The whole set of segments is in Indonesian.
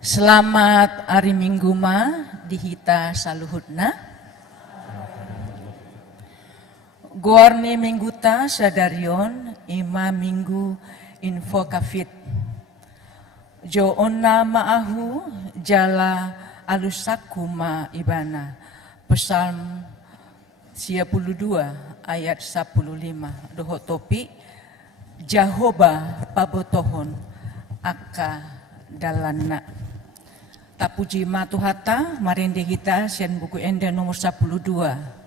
Selamat hari Minggu ma dihita saluhutna. Guarni mingguta sadarion ima minggu info kafit. Jo onna ma'ahu jala alusaku ma ibana. Psalm 52 ayat 15. Doho topi Jahoba pabotohon aka dalana. Tapuji matuhata marende kita sian buku ende nomor 12.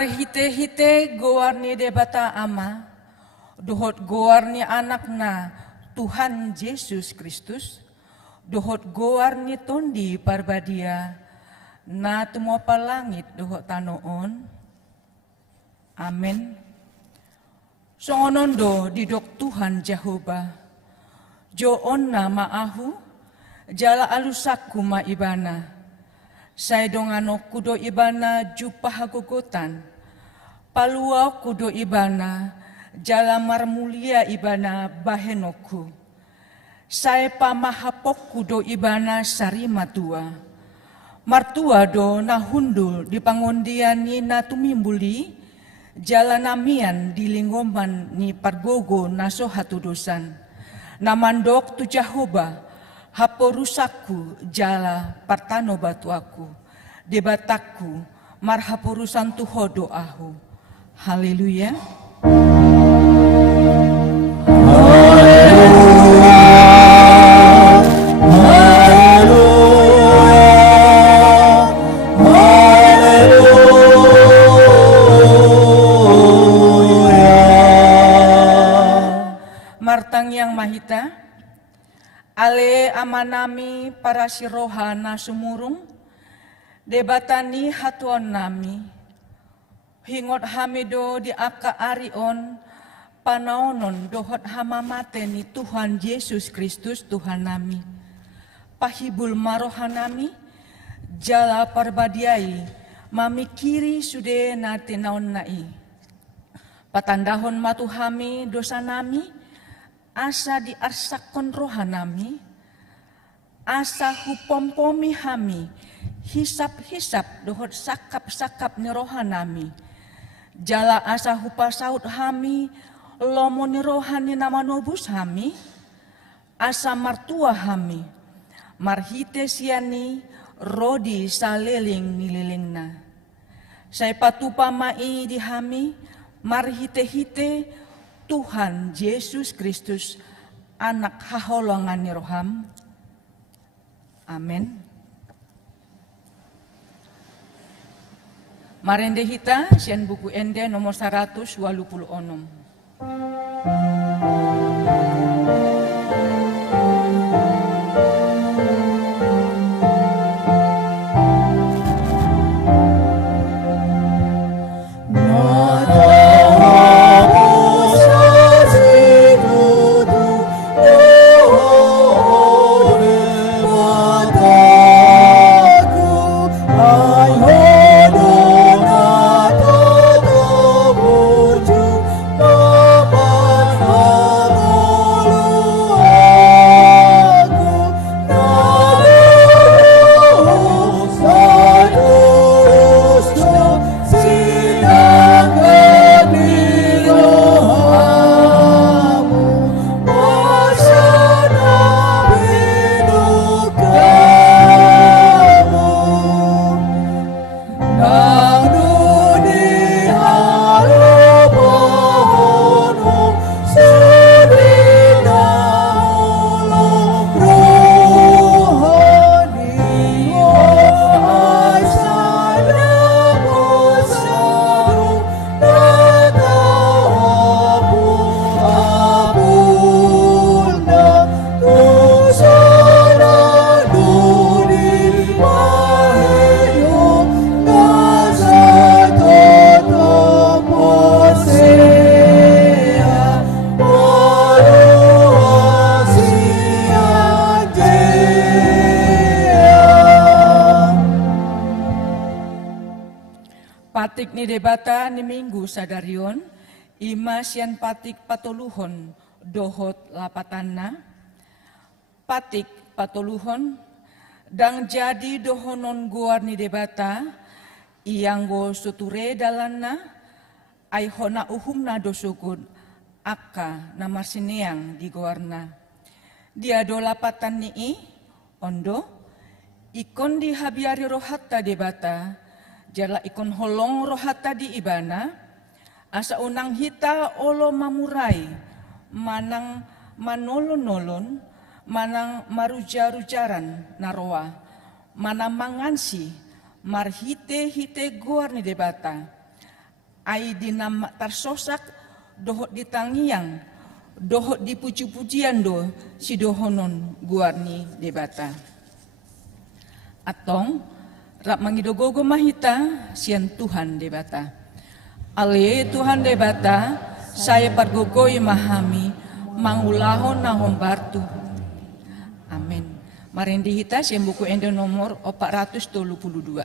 Hite-hite goarni debata ama, dohot goarni anakna Tuhan Yesus Kristus, dohot goarni tondi parbadia, na tumo palangit dohot tanoon. Amin. Songonondo didok Tuhan Jehovah, jo onna ma'ahu, jala alusaku ma'ibana. Saya dongano kudo ibana jupahagogotan, palua kudo ibana jala marmulia ibana bahenoku. Saya pamahapok kudo ibana sarimatua, martua do nahundul di pangondiani na tumimbuli, jala namian di linggoman ni pargogo naso hatudosan. Namandok tu Jehovah, haporusaku jala partano batuaku, debataku marhaporusan tuho doahu. Haleluya. Martang yang mahita, ale amanami para siroha na sumurung, debatani hatuan nami, hingot hamido di aka arion, panaonon dohot hamamate ni Tuhan Yesus Kristus Tuhan nami. Pahibul maroha nami, jala parbadiai, mamikiri sude na tinaon nai. Patandahon matuhami dosa nami, asa diarsakon rohanami, asa hupompomi hami, hisap-hisap dohot sakap-sakap ni rohanami, jala asa hupasaut hami, lomo ni rohani namanobus hami, asa martua hami, marhite siani rodi saleling nililingna. Saya patupa mai dihami, marhite-hite Tuhan Yesus Kristus, anak haholongan ni roham. Amin. Marende hita, sian buku ende nomor 186. Patik ni debata ni minggu sadarion, ima sian patik patoluhon dohot lapatanna. Patik patoluhon, dang jadi dohonon guar ni debata, ianggo suture dalanna, aihona uhumna dosukun, akka nama sineang di guarna. Dia do lapatan ni ondo, ikon di habiari rohatta debata, jala ikon holong rohata di ibana, asa unang hita olo mamurai, manang manolon-nolon, manang maruja-rujaran naroa, manang mangansi, marhite-hite guar ni debata, ai dinam tarsosak, dohot ditangiang, dohot dipuji-pujian do, si dohonon guar ni debata. Atong, rap mangidogogo mahita sian Tuhan debata. Ale Tuhan debata, saya pargogoi mahami, mangulahon na hombartu. Amin. Marendi hita sian buku ende nomor 432.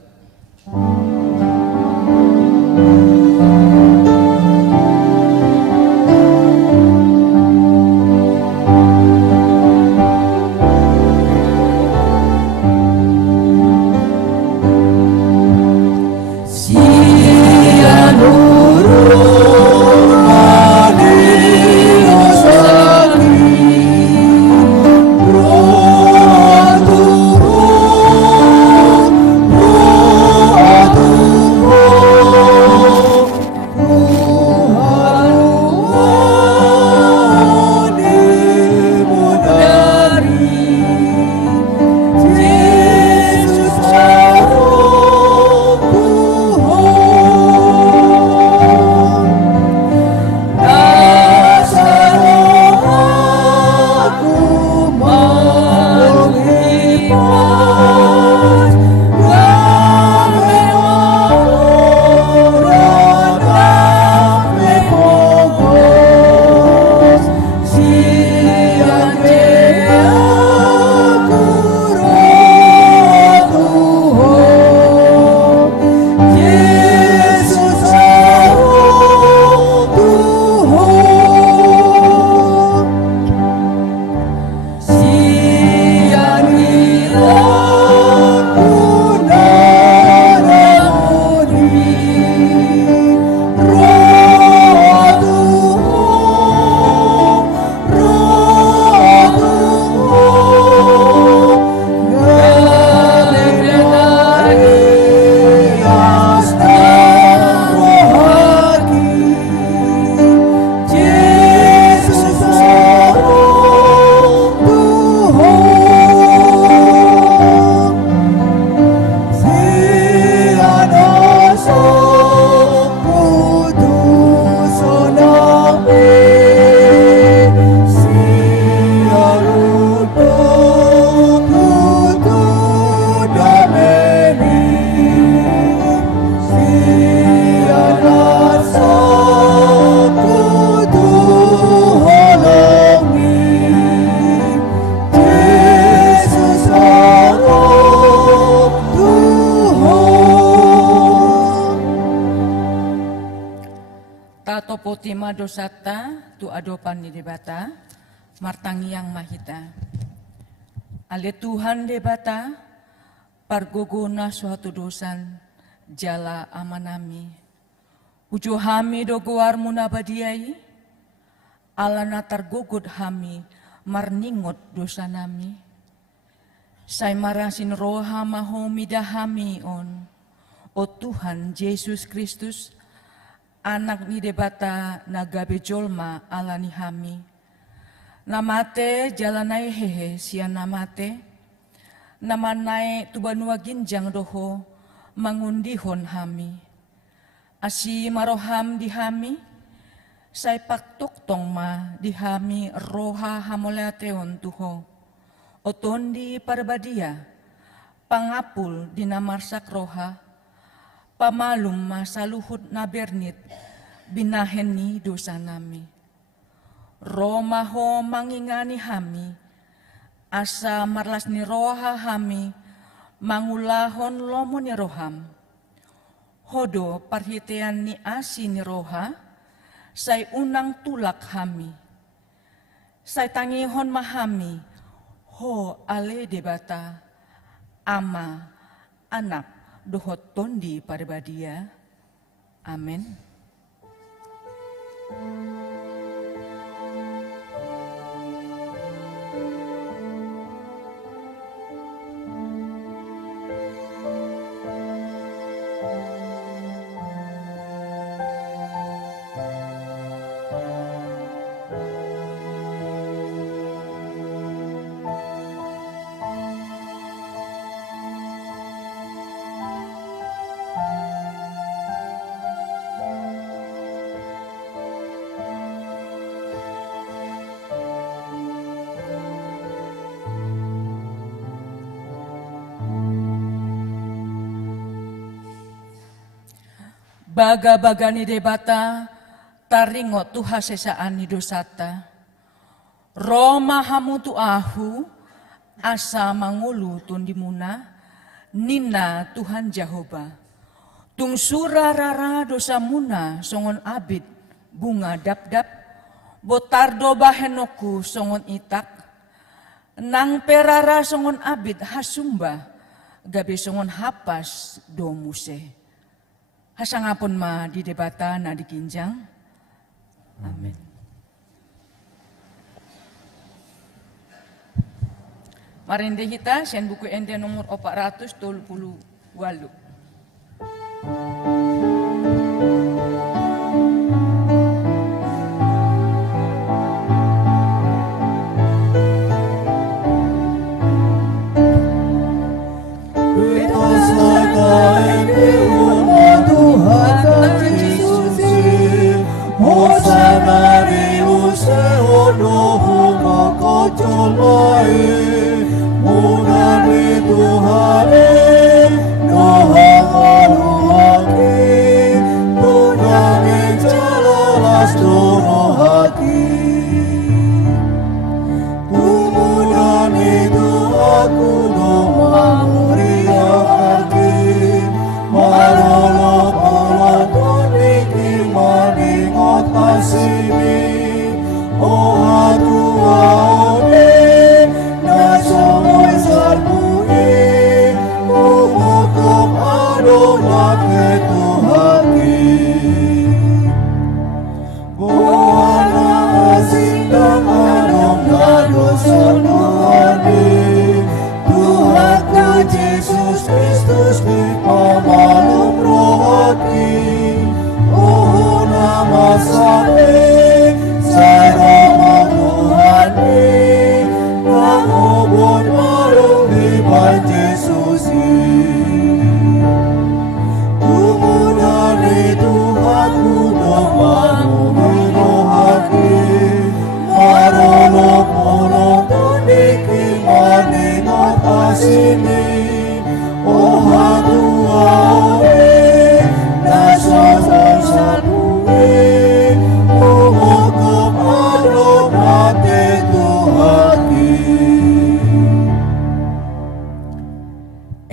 Tato potima dosata tu adopan ni debata, martangiang mahita. Ale Tuhan debata, pargogona suatu dosan, jala amanami. Ujo hami dogoar munabadiai, ala natar gogod hami, marningot dosa nami. Say marasin roha mahomi dahami on, o Tuhan Yesus Kristus, anak ni debata nagabe jolma ala ni hami. Namate jalanai hehe sia namate, namanai tubanua ginjang doho mangundihon hami. Asi maroham di hami, say paktoktong ma di hami roha hamoleateon tuho. Otondi parbadia, pangapul dinamarsak roha, pamalum masaluhut na bernit, binahen ni dosa nami. Roma ho mangingani hami, asa marlas ni roha hami, mangulahon lomo ni roham. Hodo parhitean ni asi ni roha, say unang tulak hami. Say tangihon mahami, ho ale debata, ama, anak, dohot tondi parbadia. Amin. Baga-baga ni debata, taringo tuha sesaan ni dosata. Roma hamu tu ahu, asa mangulu tundimuna, nina Tuhan Jehovah. Tung sura rara dosa muna, songon abid, bunga dap-dap, botardo bahenoku songon itak, nang perara songon abid hasumba, gabe songon hapas domuse. Hasangapun ma di debata na dikinjang. Amin. Marinde kita sen buku ende nomor 438.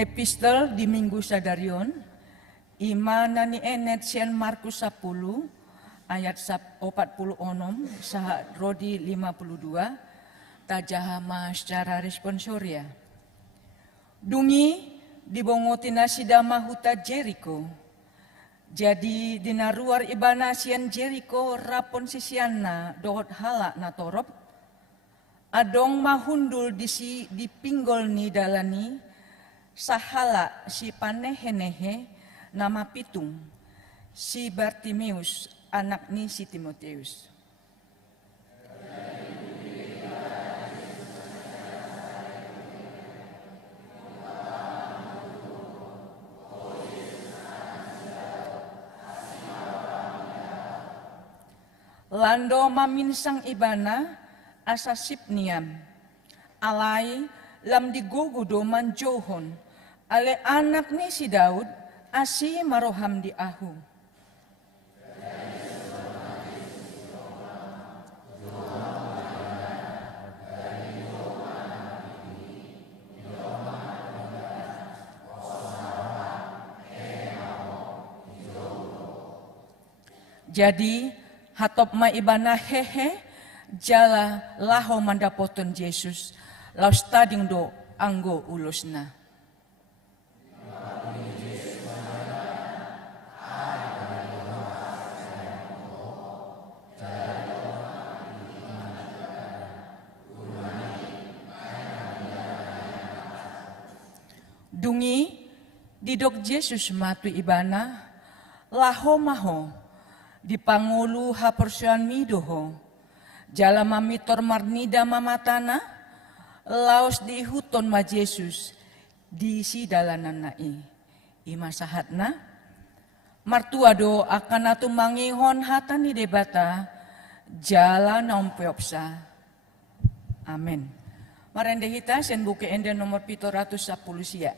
Epistel di Minggu Sadarion, imana ni enet sian Markus 10, ayat 46 saha Rodi 52 tajahama secara responsoria. Dungi dibongotina sidama huta Jericho. Jadi dina ruar ibana sian Jericho rapon sisianna dohot halak na torop. Adong mahundul di pinggol ni dalani sahala si panehenehe nama pitung si Bartimeus anak ni si Timoteus. Lando maminsang ibana asa sipniam, alai lam digugudo manjohon, ale anak ni si Daud asi maroham di ahu. Jadi hatop ma ibana hehe jala laho mandapoton Yesus laus tading do anggo ulusna. Dungi didok Yesus matu ibana laho maho di pangulu haporsian midoho jala mamitor marnida mamatana laos di huton ma Yesus di si dalanan nai ima sahatna martuado akan atu mangihon hatani debata jala nompeopsa. Amin. Marende hita sen buke ende nomor 710 sia.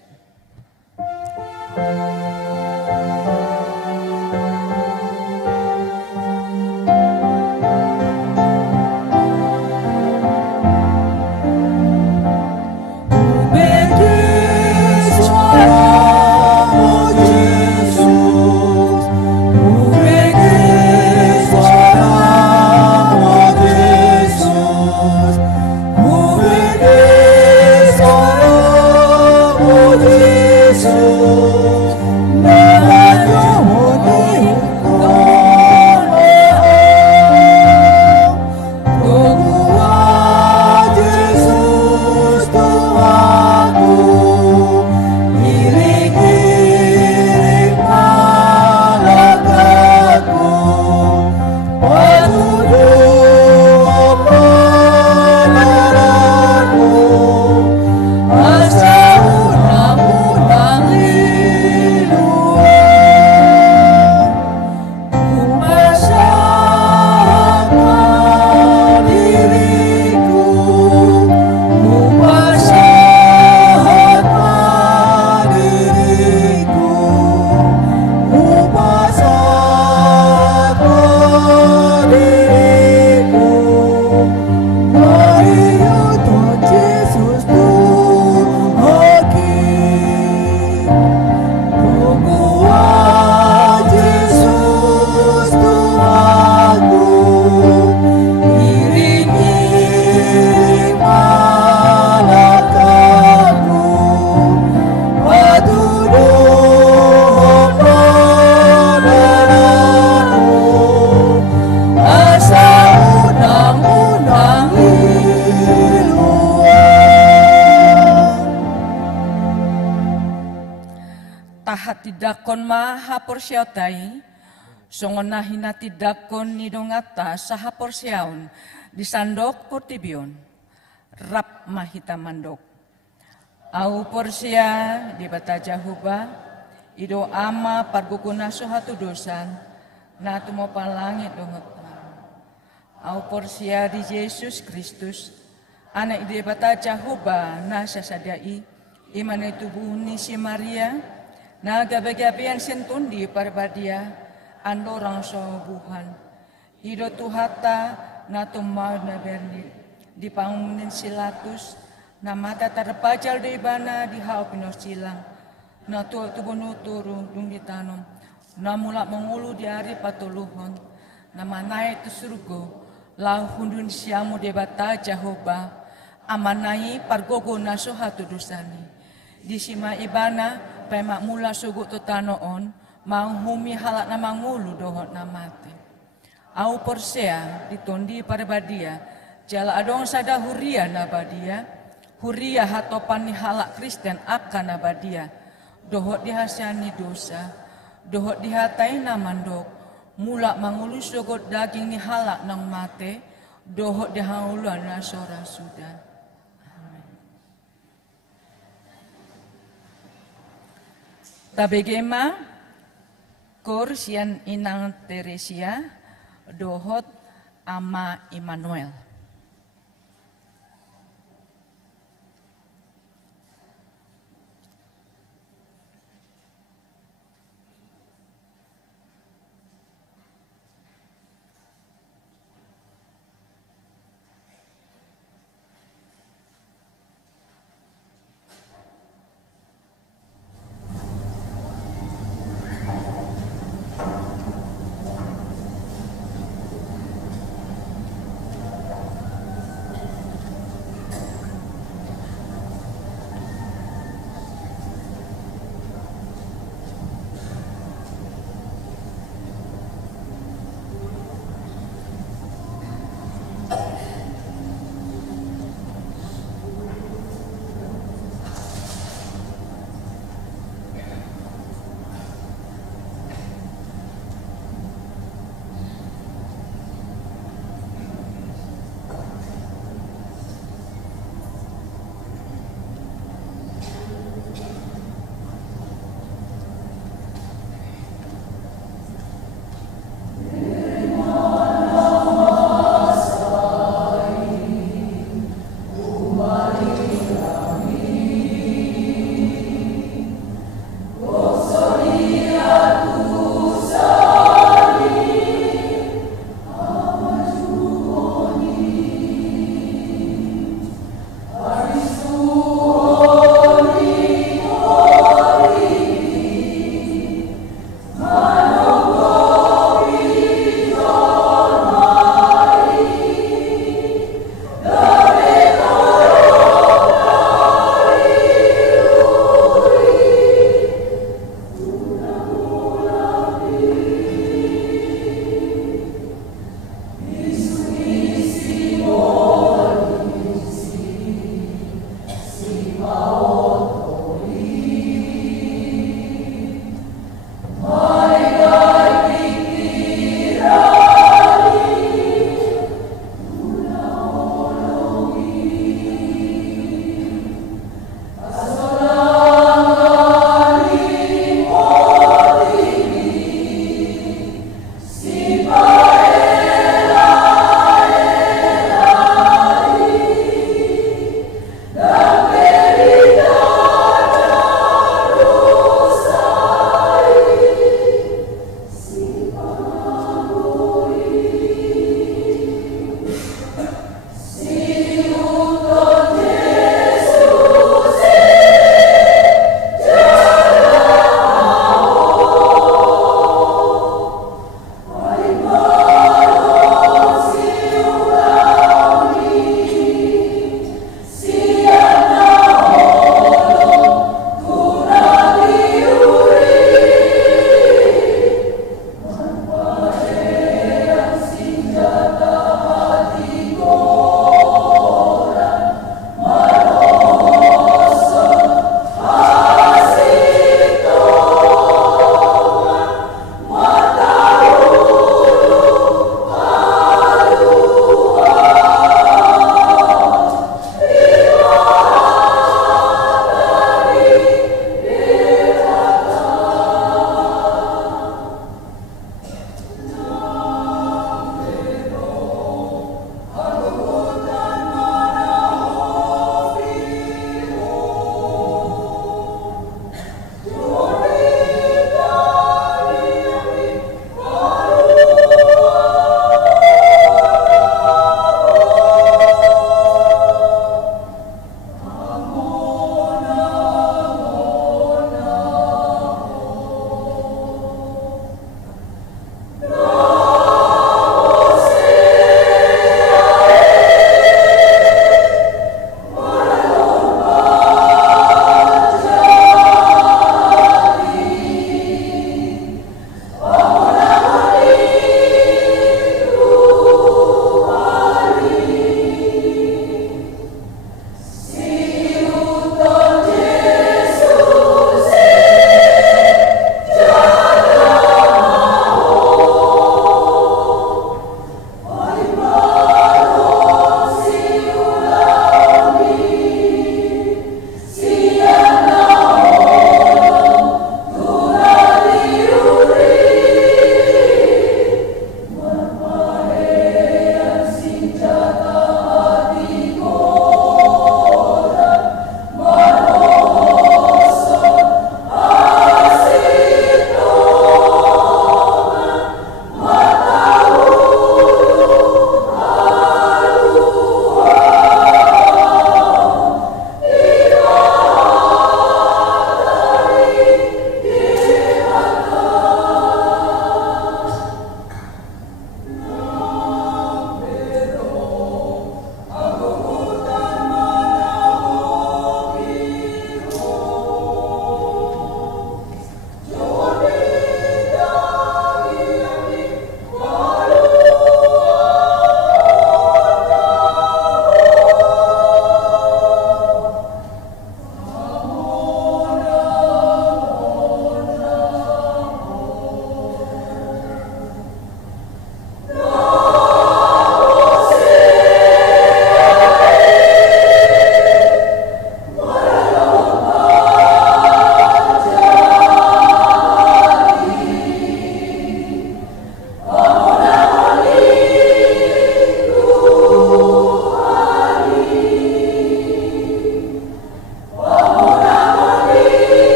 Tidakon maha porsiautai, songon nahina tidakon nidongata saha porsiaun, disandok portibion, rap mahita mandok. Au porsia di bata jahuba, ido ama pargukuna suhatu dosan, na tumo palangit dongot. Au porsia di Yesus Kristus, anak di bata jahuba na sasadai, imane tubuh ni si Maria, na gabi-gabian sentundi parbadia andorang sobuhan ido tuhata na tumaw na berni di pangunin silatus na mata terpajal di bana di hao pinosilang na tubuh nuturu dung ditanom na mula mengulu di hari patuluhon namanai tu surgo, lau hundun siamu debata Jehovah, amanai pargogo na sohatu dosani. Di sima ibana, pemak mula sugut tu tanoon, manghumi halak na mangulu dohot na mate. Au porsea ditondi pada badia, jala adong sada huria na badia, huria hatopan ni halak Kristen akan na badia, dohot dihasani dosa, dohot dihatai na mandok, mula mangulu sugut daging ni halak nang mate, dohot dihaulan na sora sudah. Tabegema kor sian inang Teresia dohot ama Immanuel.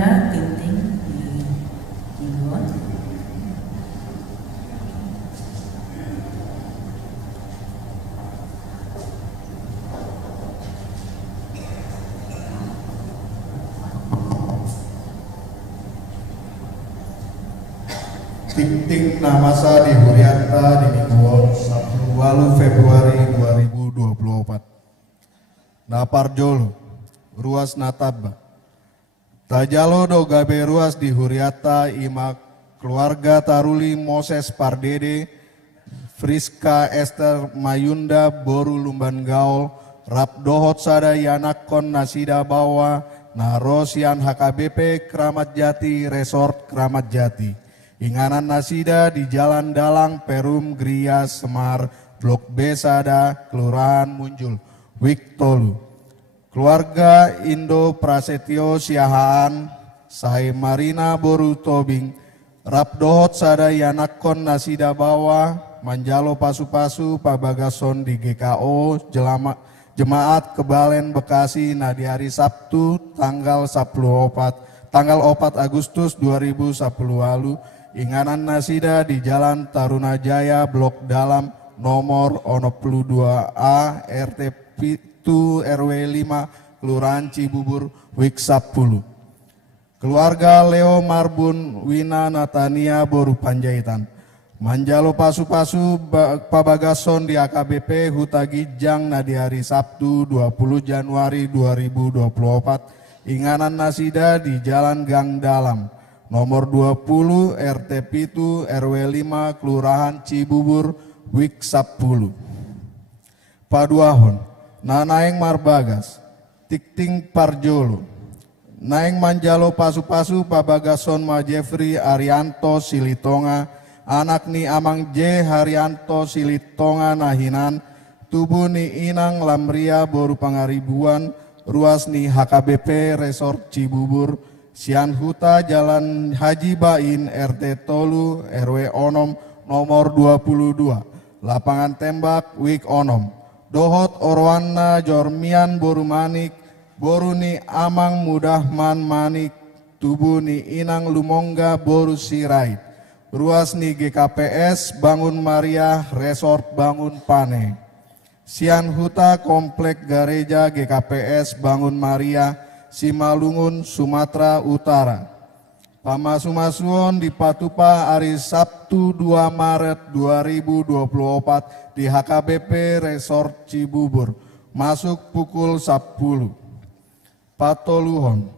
menerima tinting di Cirebon. Tinting namasa di Huriata di Mingguon 10 Februari 2024. Naparjolo ruas Nataba Tajalo do gabe ruas di Huriata ima keluarga Taruli Moses Pardede Friska Esther Mayunda Boru Lumban Gaul Rap Dohot Sada Yanakon Nasida Bawa Narosian HKBP Kramat Jati Resort Kramat Jati Inganan Nasida di Jalan Dalang Perum Gria Semar Blok B Sada Kelurahan Muncul Wiktolu Keluarga Indo Prasetyo Siahaan Sahe Marina Boru Tobing Rapdohot Sada Yanakon Nasida Bawa Manjalo Pasu-Pasu Pabagason di GKO Jemaat Kebalen Bekasi na di hari Sabtu tanggal 4 Agustus 2010 lalu Inganan Nasida di Jalan Taruna Jaya Blok Dalam nomor 02A RT 1 RW 5 Kelurahan Cibubur Wik 10. Keluarga Leo Marbun Wina Natania Boru Panjaitan. Manjalo Pasu-Pasu Pabagason di AKBP Hutagijang na di hari Sabtu 20 Januari 2024. Inganan Nasida di Jalan Gang Dalam nomor 20 RT 1 RW 5 Kelurahan Cibubur Wik 10. Paduahon Nanaeng Marbagas Tikting Parjolo Naeng Manjalo Pasu-Pasu Pabagason Ma Jeffrey Arianto Silitonga Anak ni Amang J Haryanto Silitonga Nahinan Tubuh ni Inang Lamria Boru Pangaribuan Ruas ni HKBP Resort Cibubur Sian Huta Jalan Haji Bain RT Tolu RW Onom nomor 22 Lapangan Tembak Wik Onom Dohot Orwana Jormian Boru Manik Boru ni Amang Mudahman Manik Tubuh ni Inang Lumongga Boru Sirait Ruas ni GKPS Bangun Maria Resort Bangun Pane Sian Huta Komplek Gareja GKPS Bangun Maria Simalungun, Sumatera Utara. Pamasumasuon di Patupa hari Sabtu 2 Maret 2024 di HKBP Resort Cibubur. Masuk pukul 10. Patoluhon,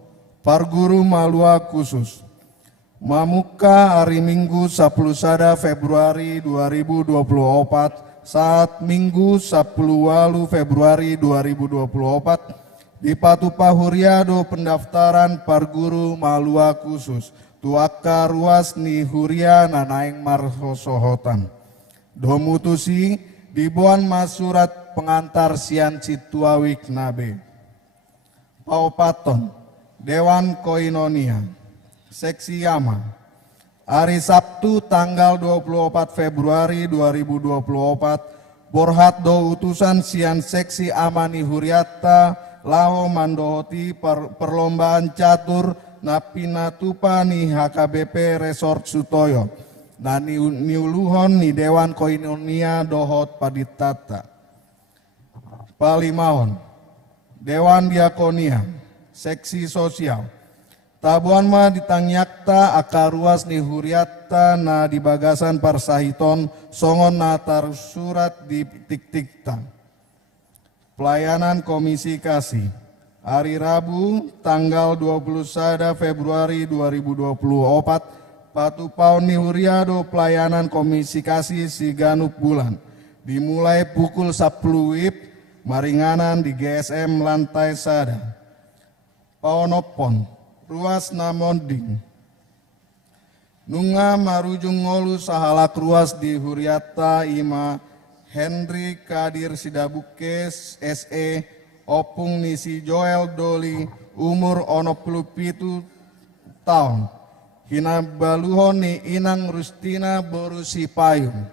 Parguru Malua Khusus. Mamuka hari Minggu 10 Februari 2024 saat Minggu 10 Februari 2024 di Patupa Huriado pendaftaran Parguru Malua Khusus tuaka ruas ni Huria Nanaeng Marhosohotan. Domutusi dibuan mas surat pengantar sian Situawik Nabe. Paupaton Dewan Koinonia Seksi Yama hari Sabtu tanggal 24 Februari 2024 Borhat do utusan sian Seksi Amani Huriata Lao Mandohoti perlombaan catur napina tupani HKBP Resort Sutoyo dan niuluhon ni Dewan Koinonia Dohot Paditata. Palimahon Dewan Diakonia Seksi Sosial Tabuan ma ditangyakta akar ruas ni Huriata na di bagasan parsahiton songon na surat di tik-tiktan. Pelayanan Komisi Kasih hari Rabu tanggal 21 Februari 2024 Patupau ni Huriado pelayanan Komisi Kasih Siganup Bulan dimulai pukul 10 WIB maringanan di GSM lantai sada. Paonopon ruas Namonding Nunga marujung ngolu sahalak ruas di Huriata ima Henry Kadir Sidabukes SE Opung Nisi Joel Doli umur 67 tahun Hina baluhon ni Inang Rustina Borusi Payung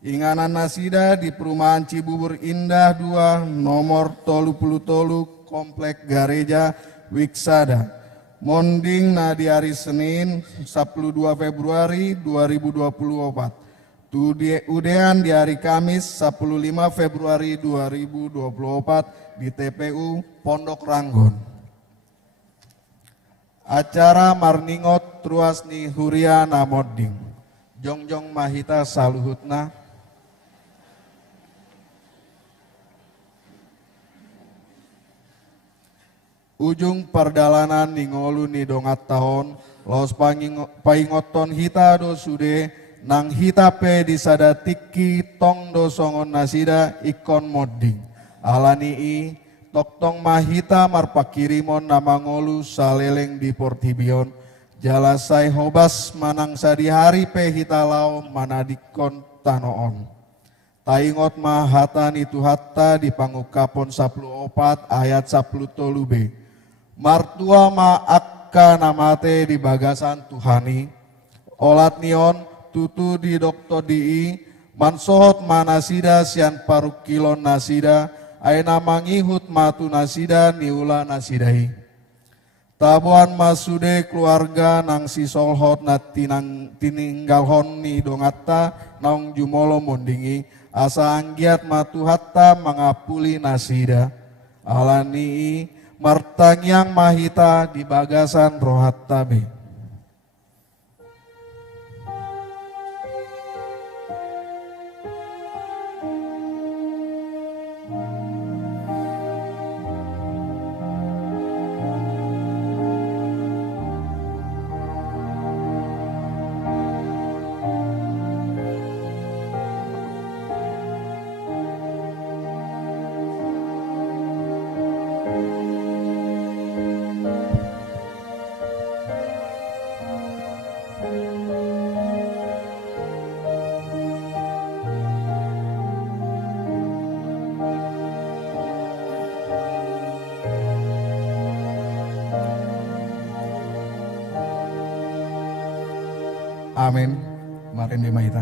Inganan Nasida di Perumahan Cibubur Indah 2 nomor 30 Komplek Gareja Wiksada Monding na di hari Senin 22 Februari 2024. Udean di hari Kamis 15 Februari 2024 di TPU Pondok Ranggon. Acara marningot truas ni huria na modding. Jongjong mahita saluhutna. Ujung perdalanan ningolu ni dongat tahun, los paingoton hita do sude, nang hita pe disada tiki tong do songon nasida ikon modding. Alani i, tok tong mahita marpakirimon namangolu saleleng di Portibion, jalasai hobas manang sadi hari pe hita lau manadikon tanoon. Taingot mahatan itu hatta di pangukapon 14 ayat 10 tolube. Martua ma akka namate di bagasan Tuhani, olat nion tutu di doktor dii, mansohot manasida sian paruk kilon nasida, aina mangihut matu nasida niula nasidai. Tabuan masude keluarga nang si solhot na tininggalhon ni dongata naung jumolo mondingi, asa anggiat matu hatta mangapuli nasida. Alani martangyang mahita di bagasan rohat tabe. Amin. Marin di mahita.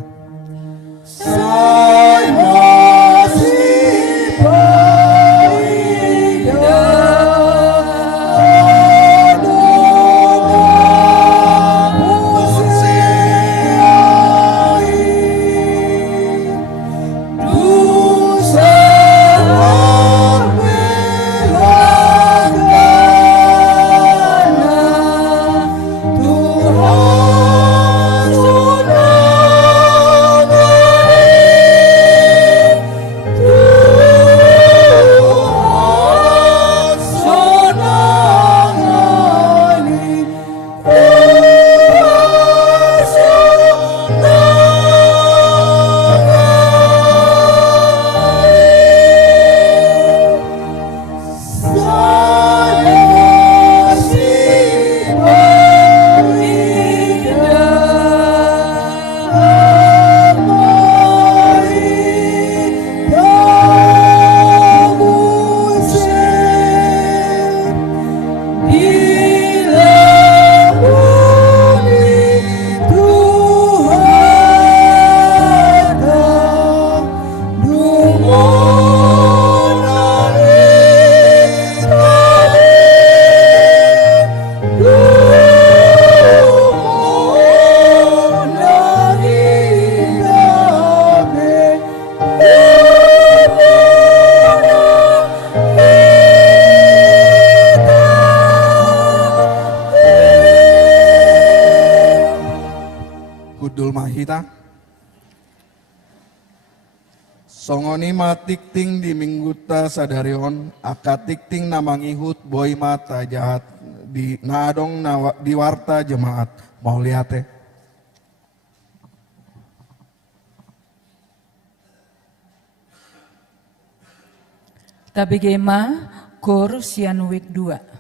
Songoni matik ting di mingguta sadarion akatik ting namangihut boy mata jahat di naadong di warta jemaat mau lihat Tabigema Kor Sianuwik 2.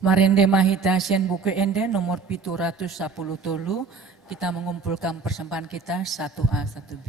Marende mahita sien buku ende nomor 710 tolu, kita mengumpulkan persembahan kita 1A 1B.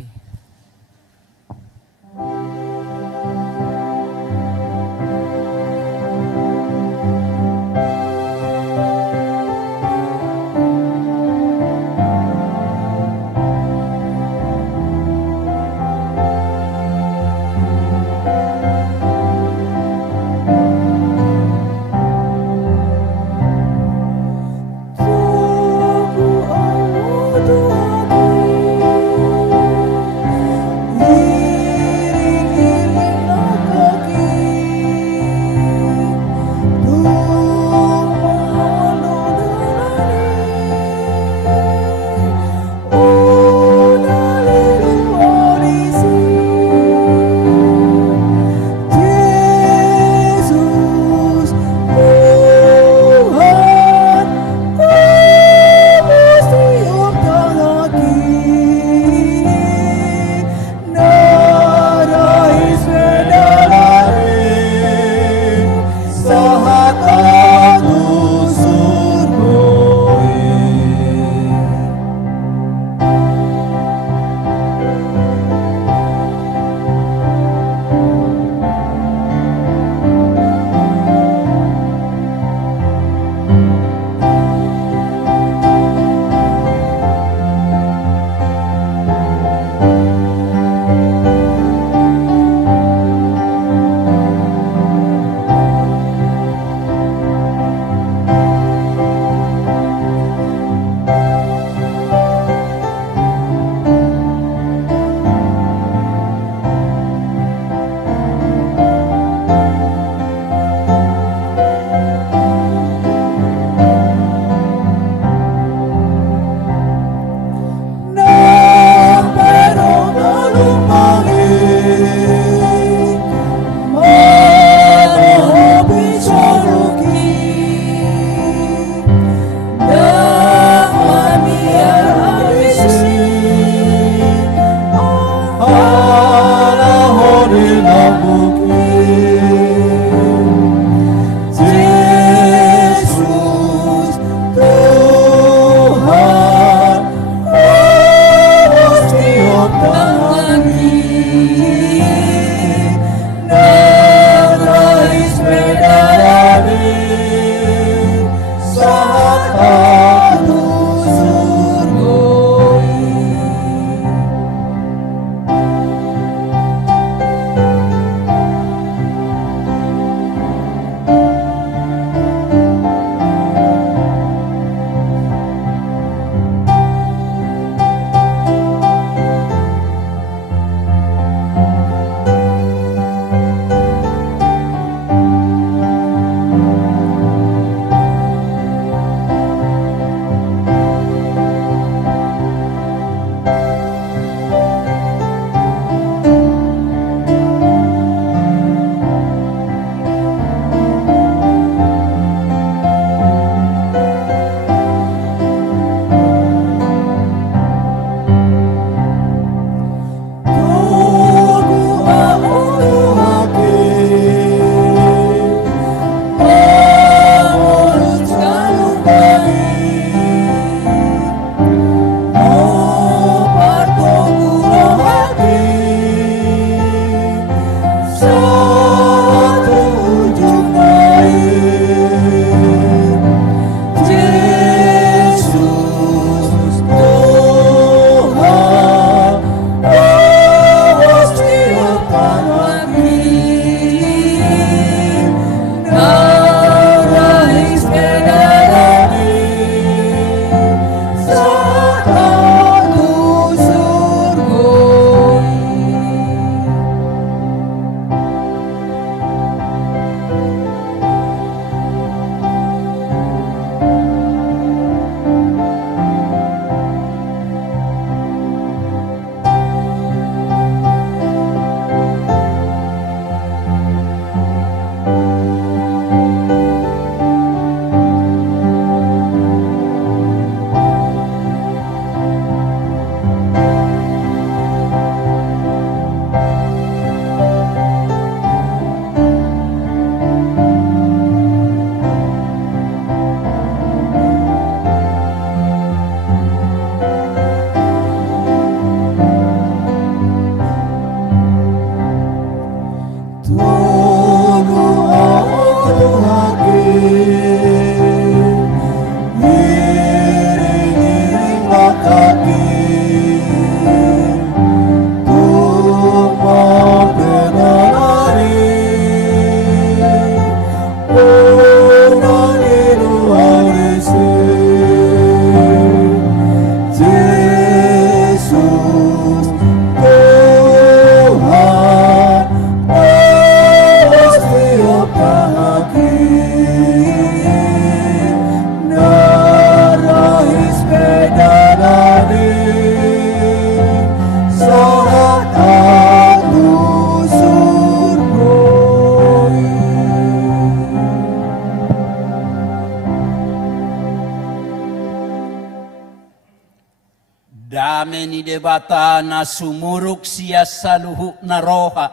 Dame ni debata na sumuruk siya sa luhuk na roha.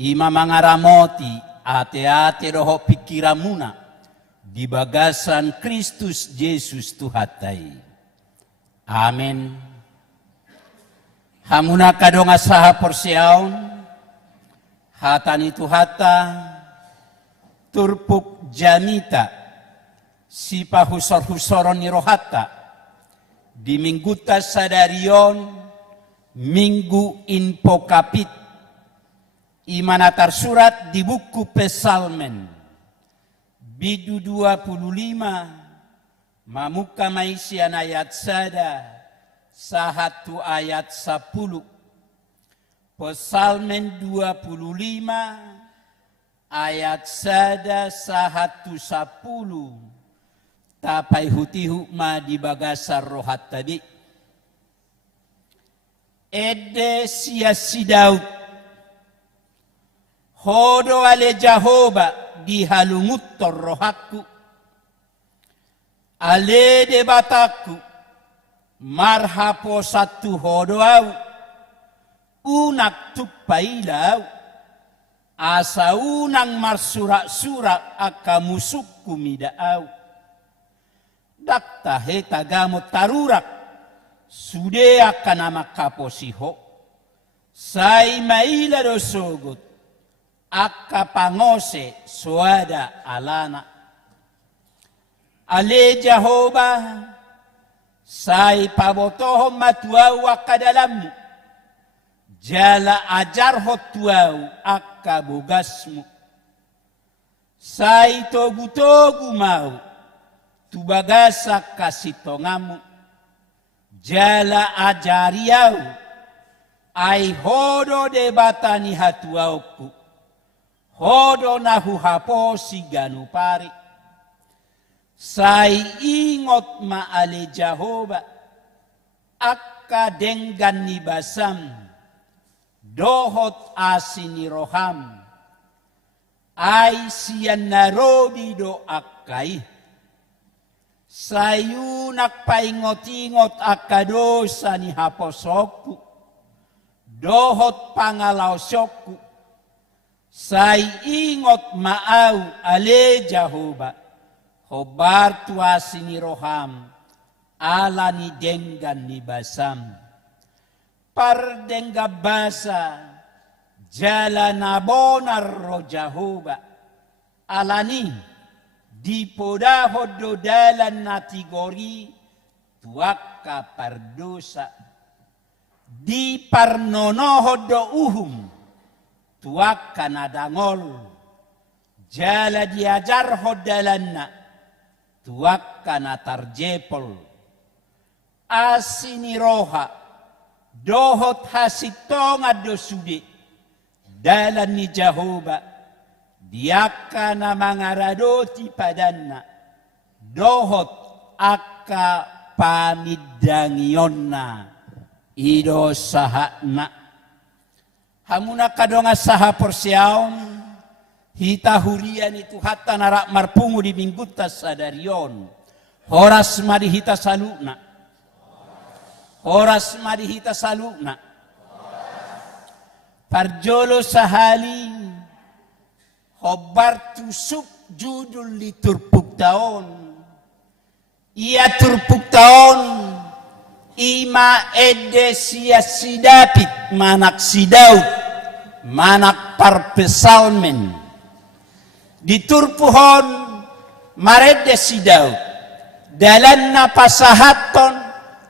Ima mangaramoti ate-ate roho pikiramuna. Di bagasan Kristus Yesus Tuhatai. Amen. Hamuna kadong asaha porsiaon. Hatani Tuhata. Turpuk jamita. Sipa husor-husoron ni rohata. Di mingguta sadarion. Minggu info kapit. Imanatar surat di buku Pesalmen. Bidu 25, mamuka maisian ayat sada, sahatu ayat 10. Pesalmen 25, ayat sada, sahatu 10. Tapai hutihu ma di bagasar rohat tadi. Ede sia si Daud. Hodo ale Jehovah. Di halungutor rohaku, ale de bataku, marhapo satu hodoau, unak tupailau, asa unang marsurak-surak akamusukku midaau. Dakta heta gamot tarurak, sude akan nama kaposiho, sai maila dosogot, akka pangose suada alana. Ale Jehovah, sai pabotoho matuau akadalamu. Jala ajar hotuau akka bogasmu. Sai togu-togu mau, tubagasa kasitongamu. Jala ajariau, ai hodo debatani hatuauku. Hodo nahu haposi ganupari. Sai ingot maale Jehovah. Akka denggan ni basam. Dohot asini roham. Ai siyan narodi do akkai. Sayunak paingot-ingot akadosa ni haposoku. Dohot pangalaosyoku. Sai ingot maau ale Jehovah, hobar tuasi ni roham, ala ni denggan ni basam. Pardengga basa, jala nabonar ro Jehovah, ala ni di podahod do dalan natigori, tuaka pardosa, di parnonohod do uhum, tuaka nadangol, jala diajar hodalanna, tuaka natarjepol. Asini roha, dohot hasitonga dosude, dalan ni Jehovah, diaka na mangaradoti padanna, dohot akka pamidangionna, ido sahana. Hamuna kadonga saha porsiaon, hita hurian itu hatta narak marpungu di mingguta sadarion. Horas madi hita salukna. Horas madi hita salukna. Parjolo sahali, hobar tusuk judul li turpuk taon. Ia turpuk taon, ima ede sia sidapit manak sidaut. Manak parpesalmen di turpuhon marede sidau dalan na pasahaton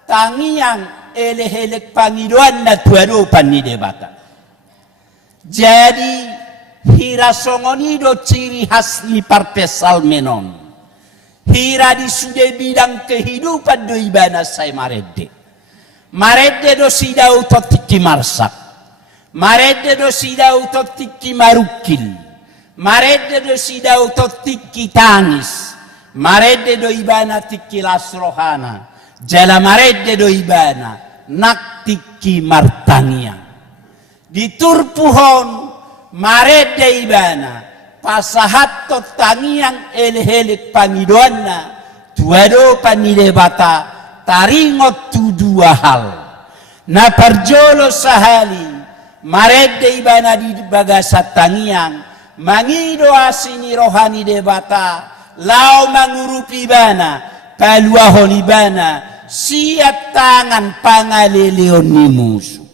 tangiang elehelek pangiduan na tuarupan ni debata. Jadi hirasongonido ciri khas ni parpesalmenon. Hira di sude bidang kehidupan do ibana saya marede. Marede do sidau totiki marsak. Marede do sidau totiki marukil. Marede do sidau totiki tangis. Marede do ibana tiki lasrohana. Jala marede do ibana nak tiki martania. Di turpuhon marede ibana pasahat totangiang elehelik pangidoanna tuado panidebata taringot tu dua hal. Na parjolo sahali maredde ibana di bagasat tangiang mangido asini rohani debata lao mangurupi ibana paluahon ibana siap tangan pangaleleon ni musuh.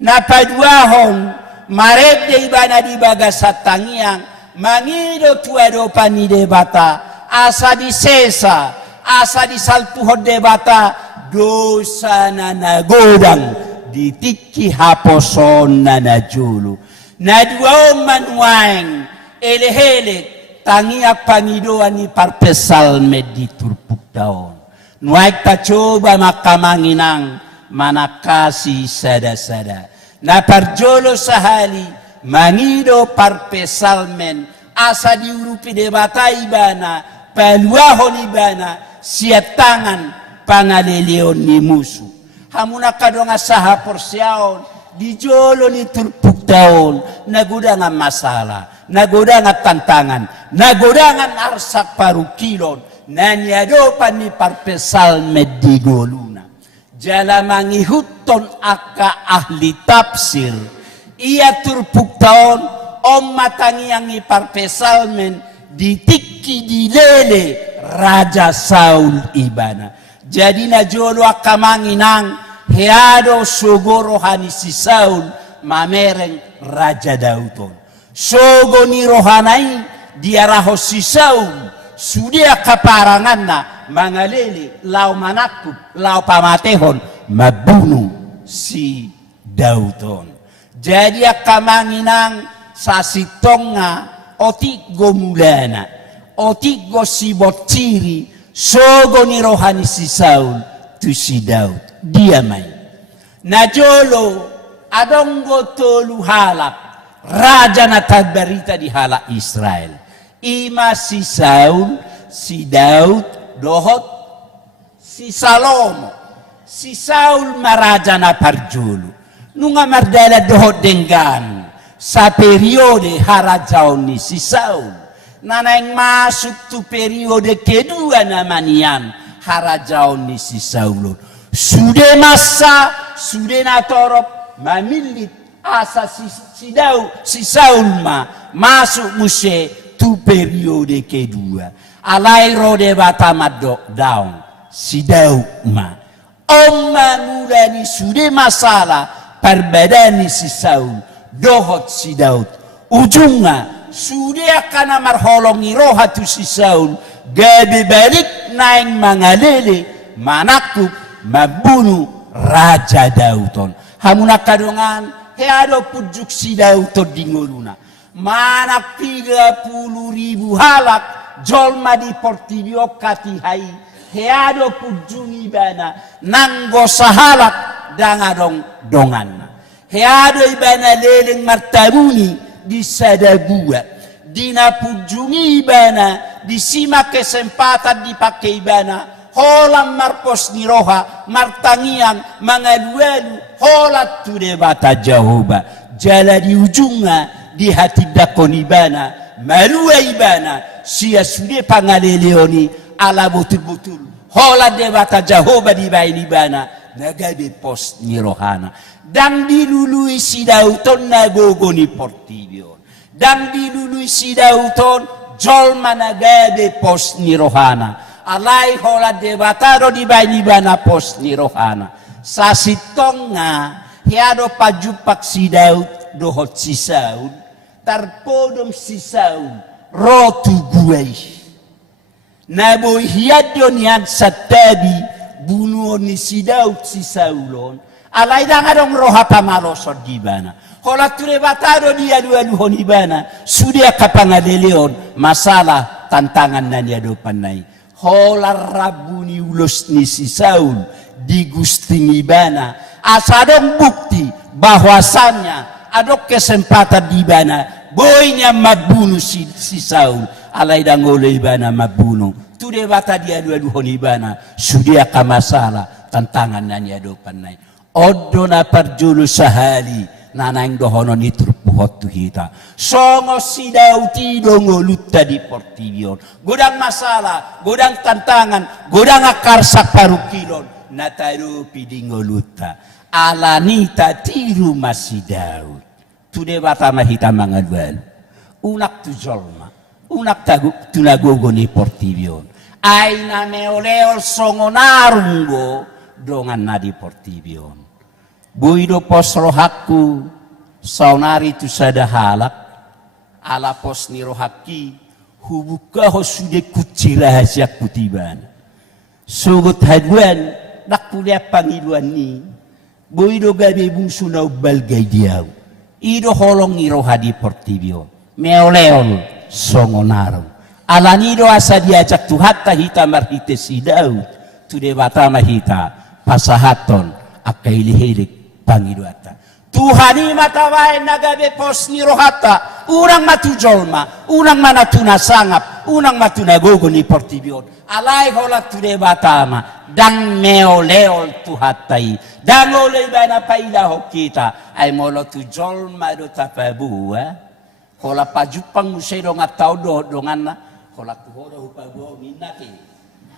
Na paduahon maredde ibana di bagasat tangiang mangido tuadopan ni debata asa di sesa asa di salpuhon debata dosa na nagodang ditiki haposon na najulu na duao manuaeng elehelek tangiak pangidoan ni parpesal di turpuk daon nuaik ta coba makamanginang manakasi sada-sada na parjolo sahali mangido parpesal asa diurupi debata ibana paluahon ibana siat tangan pangaleleon ni musuh. Hamuna kadonga saha porsiaon di jolo ni turpuk daon nagodangan masalah nagodangan tantangan nagodangan arsak parukilon nanyadopan ni parpesal medigoluna jala mangihuton aka ahli tafsir ia turpuk daon om matangiang ni parpesal ditikki dilele Raja Saul ibana jadi na jolo akamanginang heado sogo rohani si Saul mamereng Raja Dauton sogo ni rohanai diaraho si Saul sudia kaparangan na mangalele lau manakub lau pamatehon mabunuh si Dauton jadi akamanginang sasitonga otigo mulana otigo si bociri sogo ni rohani si Saul tu si Daud dia main najolo adongo tolu halap raja na tagbarita di hala Israel ima si Saul si Daud dohot si Salomo si Saul maraja na parjulu nunga mardala dohot denggan sa periode harajaon ni si Saul nanaing masuk tu periode kedua namanian harajaon ni si Saulon sudah masa sudah natorop mamilit asa si Saul masuk muse tu periode kedua alai rode batamadok daun si Daud mulani sudah masalah perbedaan si Saul dohot si Daud ujungnya sudah kana marholongi roha tu si Saul gabe balik naing mangalele manakub mabunuh Raja Dauton hamuna kadongan heado pujuk si Dauton dingoluna manak 30.000 halak jolma di portibio katihai heado pujungi bana nanggo sahalak dangadong dongan heado ibana leleng martabuni di sadagua dinapujungi ibana disimak kesempatan dipakai ibana holam marpos ni roha martangiang mangalualu holat tu debata jahoba jala di ujungnya di hati dakon ibana malua ibana sia sude pangaleleoni ala betul-betul holat debata jahoba di bain ibana nagabe pos ni rohana dan dilului si Dauton nagogoni portibion dan dilului si Dauton jol managabe pos ni rohana alai hola debataro di baini bana pos ni rohana sasitonga hiado pajupak si Daud dohot si Saul tarpodom si Saul rotu guai naboy hiado nian satabi bunuh ni si Daud si Saulon alai dangadong roha pamalosod di bana hola ture batado dia dua honi bana sudia kapangaleleon masalah tantangan na dia dopan nai hola rabuni ulos ni si Saul di gusting ibana asadong bukti bahwasannya adok kesempatan di bana boynya mabunuh si Saul alai dangole ibana mabunuh tu debata dia dua honi bana sudia ka masalah tantangan na dia dopan nai Odo na parjulu sahali nanaing dohono ni turpuhot tu hita songo si Dauti dongo lutta di portibion godang masalah godang tantangan godang akarsak parukilon natarupi di ngoluta alanita tiru masih Daud tu debata mahita mangaduan unak tu jolma unak tunagogoni portivion aina meoleol songonarungo dongan nadi portivion buido posro hakku saunari tu sada halak ala pos niro haki hubuka hosude kuci rahasia kutiban sugut haduan nak kuliah pangiluan ni boido gabe bungsu na balgay diaw ido holong iro hadi portibio meoleol songonaro alanido asa diajak tu hatta hita marhite sidaw tu debata mahita pasahaton akailihirik pangiluata Tuhani matawain nagabe pos ni rohata urang matu jolma urang manatuna sangap urang matuna gogo ni portibion alai hola tu debatama dan meoleol tu hatai dan oleh bana paida hokita ai molo tu jolma do tapabu hola pajupang musero ngatau do donganna hola tu hodo hupago minati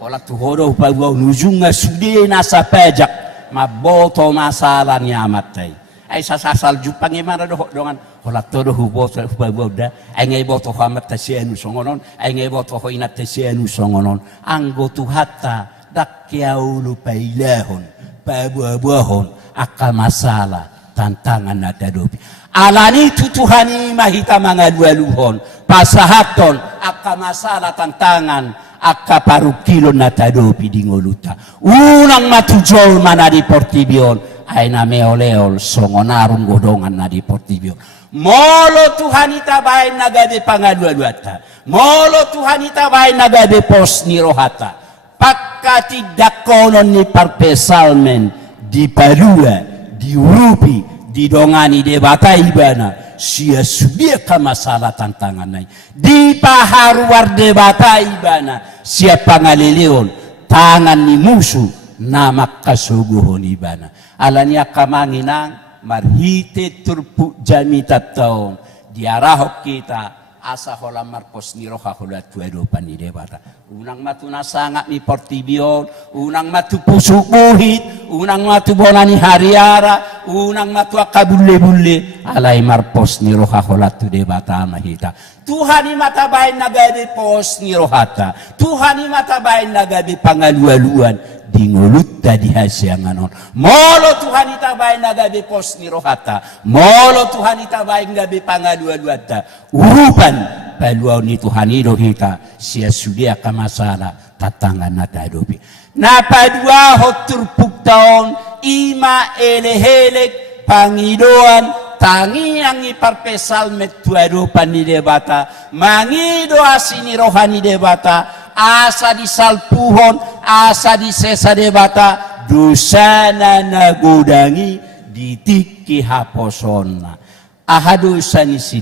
hola tu hodo hupago nujunga sude nasa pajak maboto masalah nyamatai ay sasasal jupang imana doh dongan holat todo huboto hubagoda ay ngay boto hamat tasianu songonon ay ngay boto hoinat tasianu songonon anggo tu hatta dakyaulu pailahon pabuabuahon akal masalah tantangan nadadopi alani tutuhani mahita mangalualuhon pasahaton akal masalah tantangan akka parukilon natadopi di ngoluta unang matujol mana di portibion ay na meoleol songonarung godongan na di portibio molo Tuhan itabain nagabe pangaduaduata molo Tuhan itabain nagabe pos ni rohata pakka tidak konon ni parpesalmen di padua di urupi di dongani debata ibana sia subia ka masalah tantangan nai di paharuar debata ibana sia pangaleleon tangan ni musuh nama kasuguhon ibana alania kamanginang marhite turpu jami tattaon diarahok kita asa hola marpos ni roha hola tuedopan ni debata unang matu nasangat ni portibion unang matu pusuk buhit unang matu bonani hariara unang matu akabulle-bulle alai marpos ni roha hola tu debata mahita Tuhan mata bain nagabe pos ni rohata Tuhan mata bain nagabe pangalualuan di ngolutta di hasianganon molo Tuhan itabain nagabe pos ni rohata molo Tuhan itabain nagabe pangalualuata urupan paluaw ni Tuhan ido kita sia sudia ka masalah tatangan natadopi napadua hotur puktaon ima elehelek pangidoan tangi yang iparpesal metuadopan ni debata mangido asini rohani debata asa disalpuhon asa disesa debata dosana nagodangi ditiki haposonna aha dosani si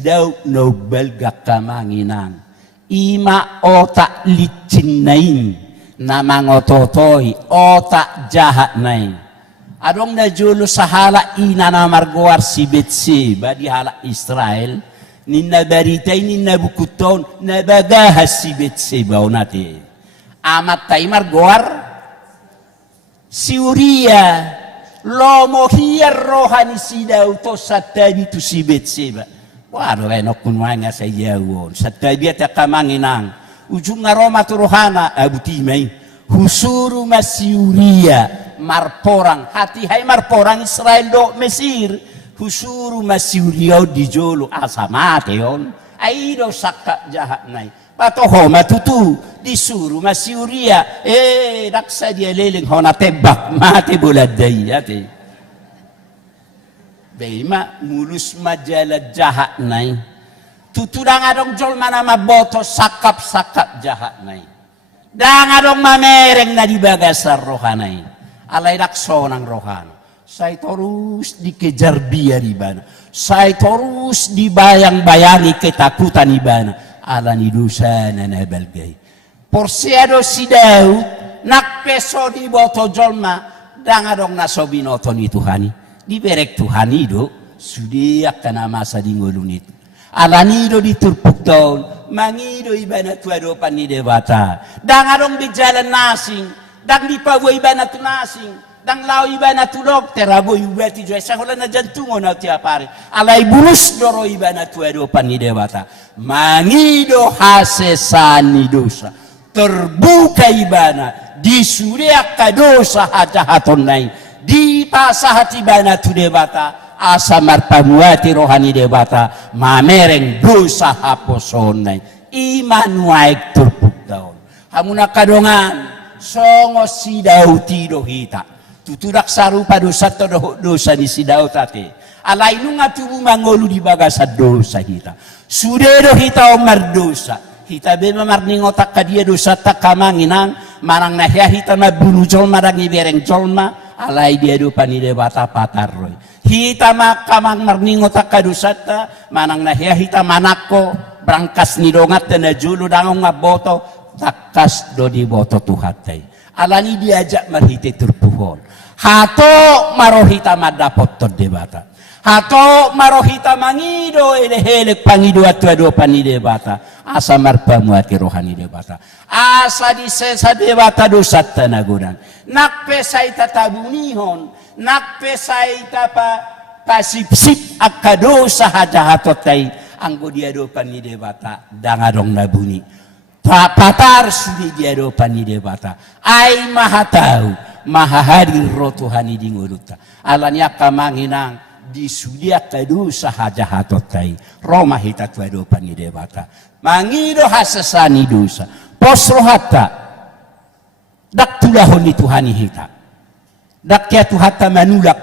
Daud no belga kamanginang ima otak licin naing namangototoi otak jahat naing adong na julu sahala ina na margoar si Betseba di hala Israel ninna baritay ninna bukuton nabagahas si Betseba onati amat tay margoar si Uria lomo hiyar rohani si Daud to satabi tu si Betseba waro enok kunwanga sa yawon satabi at kamanginang ujung nga Roma tu rohana abutimay husuru masi Uria marporang hati hai marporang Israel do Mesir husuru masiuriau di jolo asamate yon aido sakka jahat nai patoho matutu disuruh masiuria daksa dia leleng hona tebak mate buladai ate beima mulus majalah jahat nai tutudang adong jol mana maboto sakap jahat nai dang adong mamereng na di bagasar rohanai alai daksonang rohana saya terus dikejar dia di bana. Saya terus dibayang-bayangi ketakutan di bana. Alani dosa na balgay. Porsiado si Daud nak peso di boto jolma dangadong naso binoto ni Tuhani. Diberek Tuhani do sudia kana masa di ngolunit. Alani do diturpuk daun mangido ibana tuado pani debata. Dangadong di jalan nasing dang di pawai bana tu nasing, dang lawi bana tu dokter, abo ibati jo esa hola na jantungo na tiap hari. Alai bulus doro ibana tu edo pani dewata. Mangido hasesani dosa. Terbuka ibana di surya kadosa hajahaton nai. Di pasahati bana tu dewata. Asa marpamuati rohani dewata. Mamereng dosa haposonai. Iman waik terpuk daun. Hamuna kadongan songo sidau tido hita. Tutudak sarupa dosa to dosa di sidau tate. Alai nunga tubu mangolu di bagasa dosa hita. Sudedo hita omar dosa. Hita bema marning otak kadia dosa tak kamanginang. Marang nahya hita mabunu jolma dangi bereng jolma. Alai dia dupani debata patarroy. Hita makamang marning otak kadosata. Manang nahya hita manako. Berangkas nidongat na julu dangong ngaboto takas do di boto tuhatai alani diajak marhite turpuhon hato marohita madapot to debata hato marohita mangido elehelek pangido atu pani debata asa marpamuati rohani debata asa disesa debata dosat tanagunan nakpesai tatabunihon nakpesai tapa pasipsip akadosa hajahatotai anggo dia do pani debata dangadong nabuni patar sudi dia do pani debata ai maha tahu maha hadir roh Tuhani di nguluta alanya kamanginang di sudia kadu sahaja hatotai roma hita tu do pani debata mangido hasasani dosa posro hatta dak tulahon di Tuhani hita dak kia tu hatta manulak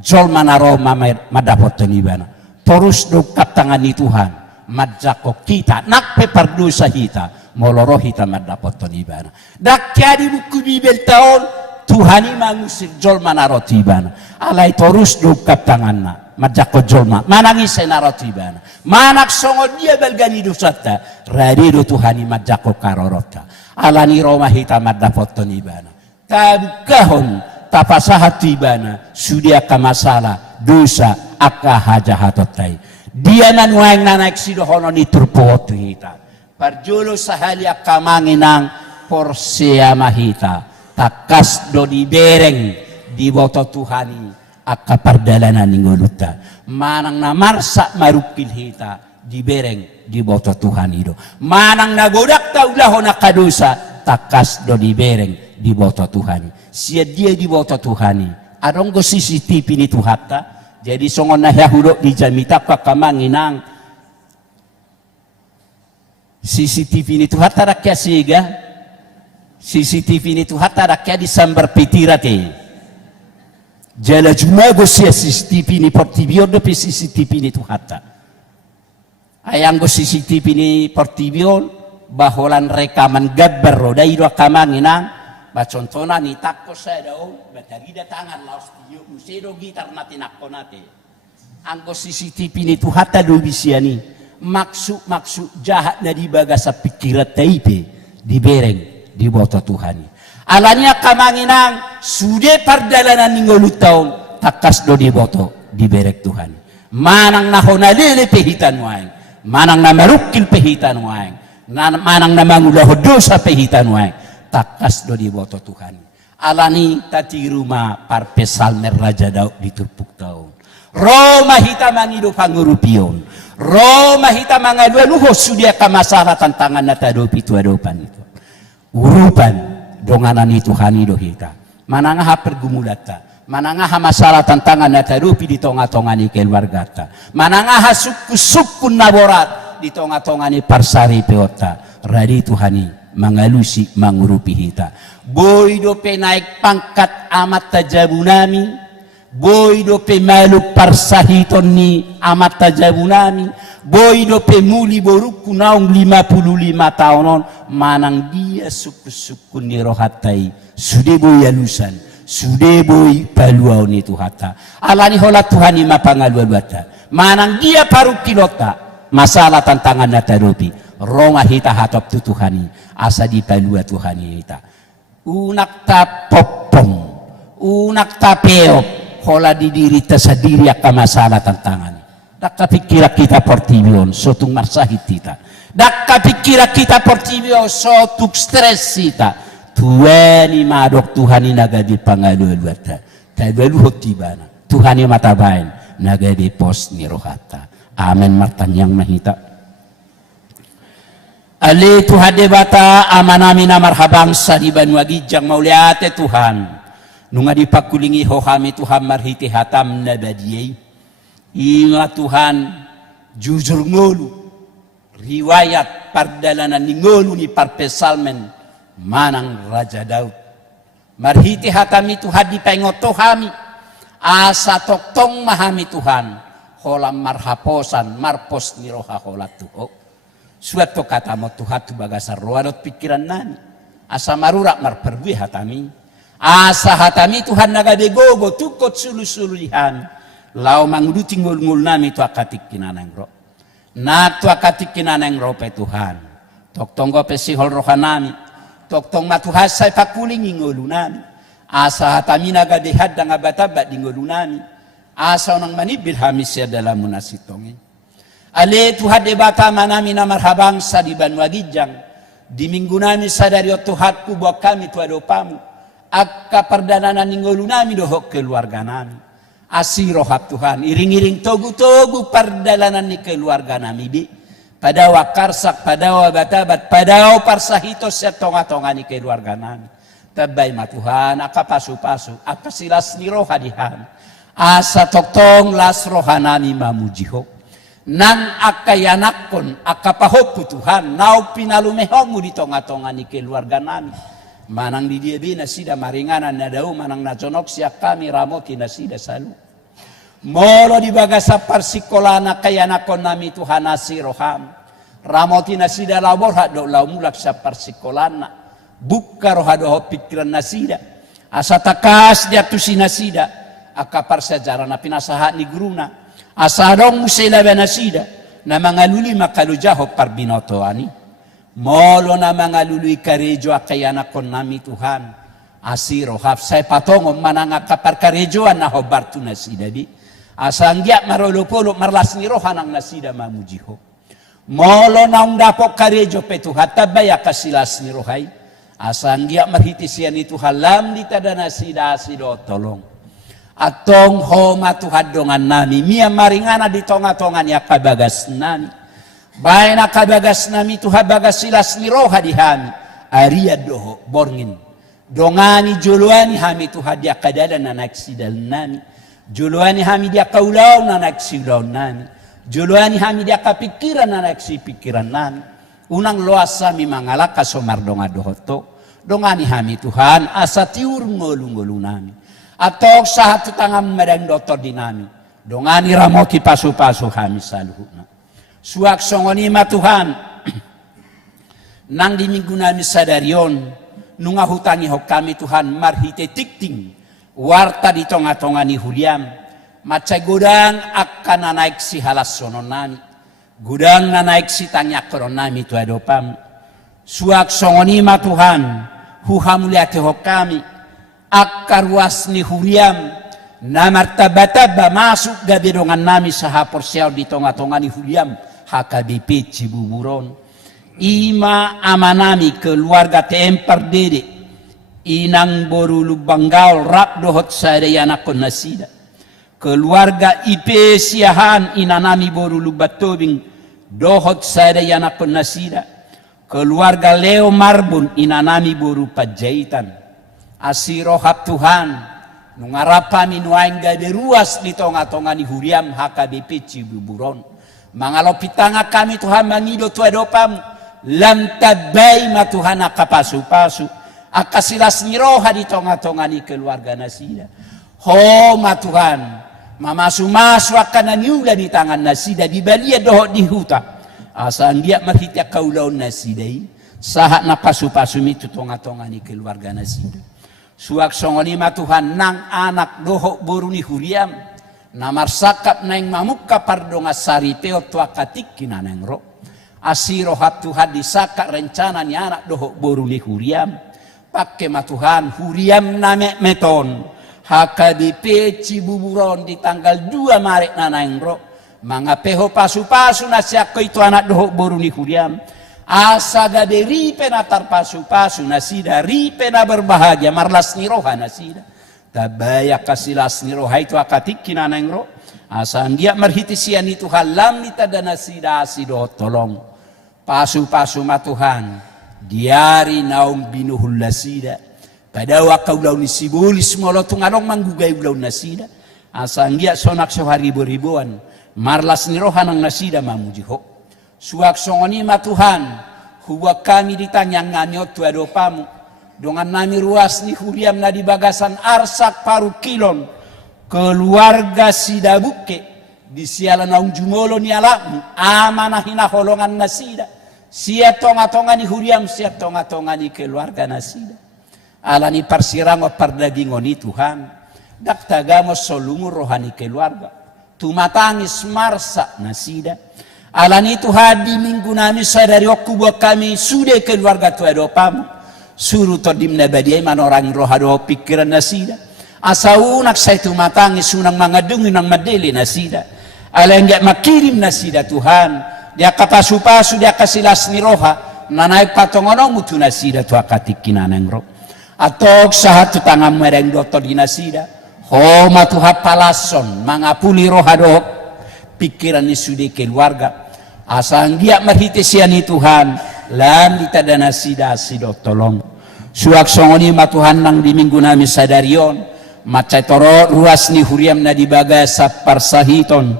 jol mana roma madapot tanibana terus dekat tangan di Tuhan madzako kita nak peperdosa hita moloro hita madapot tonibana dak di buku Bibel tahun Tuhani mangusir jolma narotibana alai terus dekat tanganna madzako jolma manangis narotibana manak songo dia belgani dosata radido Tuhani madzako karorota alani roma hita madapot tonibana tabukahon tapasahati sudia kamasala dosa akka hajahatotai dia nanuang nanak sidohono ni turpotu hita parjolo sahali akka manginang porsea mahita takas do di bereng di boto Tuhani akka pardalanan ningoluta manang namarsa marukil hita di bereng di boto Tuhani do manang nagodak taulahon akadosa takas do di bereng di boto Tuhani sia dia di boto Tuhani adonggo CCTV ni Tuhata jadi songon na hudok di jamita pakamanginang CCTV ni Tuhata rakya siga CCTV ni Tuhata rakya di sambar pitirate jala jumago sia CCTV ni Portibio dope CCTV ni Tuhata ayanggo CCTV ni Portibio baholan rekaman gabber roda iro kamanginang bacontona ni takko saya daw batarida tangan laos tiyo musedo gitar nati nakko nati anggo CCTV ni Tuhata do bisiani maksud jahat na di bagasa pikirat taipe di bereng di boto Tuhani alanya kamanginang sude pardalanan ninggolu taon takas do di boto di berek Tuhani manang nahonalele pehitan waeng manang na marukil pehitan waeng manang na mangulah dosa pehitan waeng takas do di boto Tuhani alani tati rumah parpesal merraja daud di turpuk taun Roma hita mangido pangurupion Roma hita mangadua luho sudia kamasalah tantangan natadopi tu adopan itu urupan donganan itu Tuhani do hita manangaha pergumulata manangaha masalah tantangan natadopi di tonga-tongani keluargata manangaha suku naborat di tonga-tongani parsari peota radi Tuhani mangalusi mangurupi hita boy dope naik pangkat amat tajabunami boy dope malu parsahiton ni amat tajabunami boy dope muli boruku naung 55 tahunon manang dia suku-suku ni rohatai sude boy alusan sude boy paluau ni Tuhata alani hola Tuhani mapangalualuata manang dia paru kilota masalah tantangan natadopi Roma hita hatop tu Tuhani asa di palua Tuhani hita unak ta popong unak ta peok hola di diri tersadiri akka masalah tantangan dak pikira kita portibion sotung marsahit kita dak pikira kita portibio sotuk stres kita Tuani madok Tuhani nagadi pangaluata. Tabalu hotibana. Tuhani matabain nagadi pos ni rohata. Amen martanyang mahita. Ali Tuhan debata amanamina marhabang sa di banwagijang mauliate Tuhan. Nunga di pakulingi hohami Tuhan marhiti hatam na badiyay. Inga Tuhan jujur ngolu. Riwayat pardalanan ni ngolu ni parpesalmen manang Raja Daud. Marhiti hatami Tuhan di pengotohami. Asa toktong mahami Tuhan. Holam marhaposan marpos ni roha holat tuho. Suatu kata mo Tuhan tu bagasar roadot pikiran nani. Asa marurak marperwi hatami. Asa hatami Tuhan nagadegogo tukot sulu-sulu lihan. Lau manguduting ngul-ngul nami tu akatik kinanang ro. Nak tu akatik kinanang ro pe Tuhan. Toktong go pesihol rohanami. Toktong matuhasay pakuling ngulu nami. Asa hatami nagadehad nga batabat di ngulu nami. Asa onang manibir hamis ya dalam munasitongin. Ale Tuhan debata manami na marhabang sa di banwagijang. Di minggu nami sadari o Tuhan ku buat kami tu adopamu. Akka perdananan ninggolu nami dohok keluarga nami. Asirohap Tuhan. Iring-iring togu-togu perdalanan ni keluarga nami bi. Padawa karsak, padawa batabat, padawa parsahitos ya tonga-tonga ni keluarga nami. Tabay ma Tuhan, akka pasu-pasu, akka silas ni roha dihan. Asa toktong las roha nami mamujihok. Nang akayanakon, akapahopu Tuhan, nau pinalumehongmu di tonga-tonga ni keluarga nami. Manang di dia bina sida maringanan na daw, manang najonok siya kami ramoti na sida salu. Molo di bagasa parsikolana kayanakon nami Tuhan asiroham. Ramoti na sida labor hado lau mulak sa parsikolana. Buka rohado pikiran na sida. Asa takas dia tu sinasida. Akapar sejarah na pinasahat ni guruna. Asadong musila benasida na mga luli makalujaho parbinotoani. Molo na mga luli karejo akayanakon nami Tuhan. Asiro hafsay patongom mananga kapar karejoan na hobartu nasida di. Asanggiak marolopolo marlas ni rohanang nasida mamujiho. Molo na undapok karejo petuhat tabaya kasilas ni rohay. Asanggiak marhitisian itu halam di tada nasida asido tolong. Atong homa Tuhan dongan nami. Mia maringana di tonga-tonga niya kabagas nami. Bahay na kabagas nami Tuhan bagas silas ni roha di hami. Aria doho borngin. Dongani juluani hami Tuhan dia kadada na naksidal nami. Juluani hami dia kaulaw na naksidal nami. Juluani hami dia kapikiran na naksipikiran nami. Unang loas sami mangalaka somar donga dohoto. Dongani hami Tuhan asa tiur ngolu-ngolu nami. Atau satu tangan medang doktor dinami. Dongani ramoti pasu-pasu kami saluhuna. Suak songonima Tuhan. Nang di minggu nami sadarion. Nunga hutangi hok kami Tuhan marhite tikting. Warta di tonga-tonga ni huliam. Macai godang akan naik si halas sonon nami. Godang na naik si tanya koron nami tu adopam. Suak songonima Tuhan. Huhamuliate hok kami. Akarwas ni huriam na martabataba masuk gabidongan nami sa hapor siyaw di tonga-tonga ni huriam HKBP Cibuburon. Ima amanami keluarga tempar dede inang boru lubanggaul rap dohot sadayana kon nasida. Keluarga IP siahan inanami boru lubatobing dohot sadayana kon nasida. Keluarga Leo Marbun inanami boru pajaitan. Asirohap Tuhan nungarapami nuaing gade ruas di tonga-tonga ni huriam HKBP Cibuburon. Mangalopitanga kami Tuhan mangido tu adopam lantabay ma Tuhan akapasu-pasu akasilas ni roha di tonga-tonga ni keluarga nasida. Ho ma Tuhan mamasu-masu akan naniula di tangan nasida di balia dohot di huta. Asal dia marhita kaulaun nasidai sahat na pasu-pasu mitu tonga-tonga ni keluarga nasida. Suak songonima Tuhan nang anak dohok boru ni huriam. Namar sakap naing mamukka pardonga sariteo tua katik kinaneng ro. Asirohat Tuhan disakak rencana ni anak dohok boru ni huriam. Pakai ma Tuhan huriam name meton. HKBP Cibuburon di tanggal 2 Maret naneng ro. Mangapeho pasu-pasu nasiako itu anak dohok boru ni huriam. asa gabe ripe na tarpasu-pasu nasida, ripe na berbahagia marlas ni roha nasida. Tabaya kasilas ni roha itu akatik kinanang ro. Asa dia marhitisian itu halam nita dan nasida asido tolong. Pasu-pasu matuhan, diari naum binuhul nasida. Pada wakau lau ni sibulis molotung along manggugay lau nasida. Asa dia sonak sehari-ribuan, marlas ni roha nang nasida mamujiho. Suak songoni matuhan, huwa kami ditanya nganyot tuado pamu. Dengan nami ruas ni huliam na di bagasan arsak paru kilon. Keluarga sidabuke di sialan naung jumolo ni alamu. Amanah hinaholongan nasida. Siap tonga-tonga ni huliam, siap tonga-tonga ni keluarga nasida. Alani parsirango pardagingoni Tuhan. Dak tagamo solumur rohani keluarga. Tumatangis marsa nasida. Alan itu hadi minggu nami sadari waktu buat kami sudah keluarga tua dopamu suruh todim nabadiai manorang rohado pikiran nasida asaunak saya tu matangi sunang mangadungi nang madeli nasida alan dia makirim nasida Tuhan dia kapasu-pasu dia kasilas ni roha nanai patongono mutu nasida tu akatikinan roh atau sahatu tangan mereng doktor di nasida homa tuha palason mangapuli rohado pikiran ni sudah keluarga asal dia merhitisian Tuhan lam ditada nasida asido tolong suak songoni matuhan nang di minggu nami sadarion macai toro ruas ni huriam na dibaga sapar sahiton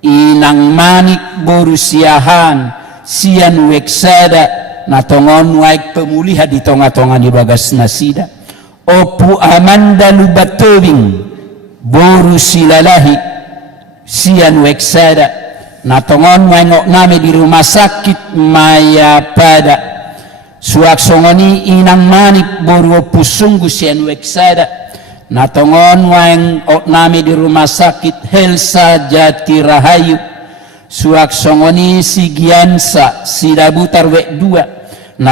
inang manik borusiahan sian weksada na tongon waik pemulihan di tonga-tonga di bagas nasida opu amanda lubatobing borusilalahi sian weksada natongon wengok nami di rumah sakit maya pada suak songoni inang manik boru pusunggu sian weksada natongon wengok nami di rumah sakit Helsa Jati Rahayu suak songoni sigiansa sidabutar wek 2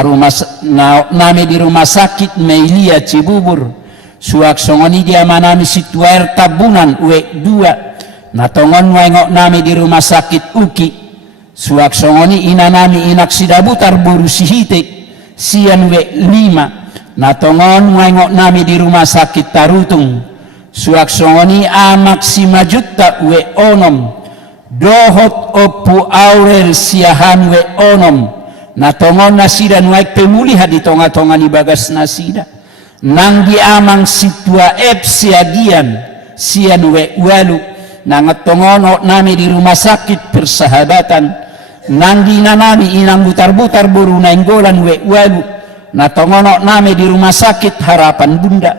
nami di rumah sakit Meilia Cibubur suak songoni dia manami situer tabunan wek 2 natongon wengok nami di rumah sakit Uki suak songoni ina nami inak sidabutar buru sihite sian we 5 natongon wengok nami di rumah sakit Tarutung suak songoni amak si majuta we onom dohot opu aurel siahan we onom natongon nasidan waik pemulihan di tonga-tonga ni bagas nasida nang di amang situa siagian sian we walu nangatongono nami di rumah sakit Persahabatan nanggi nami inang butar-butar buru nainggolan we walu natongono nami di rumah sakit Harapan Bunda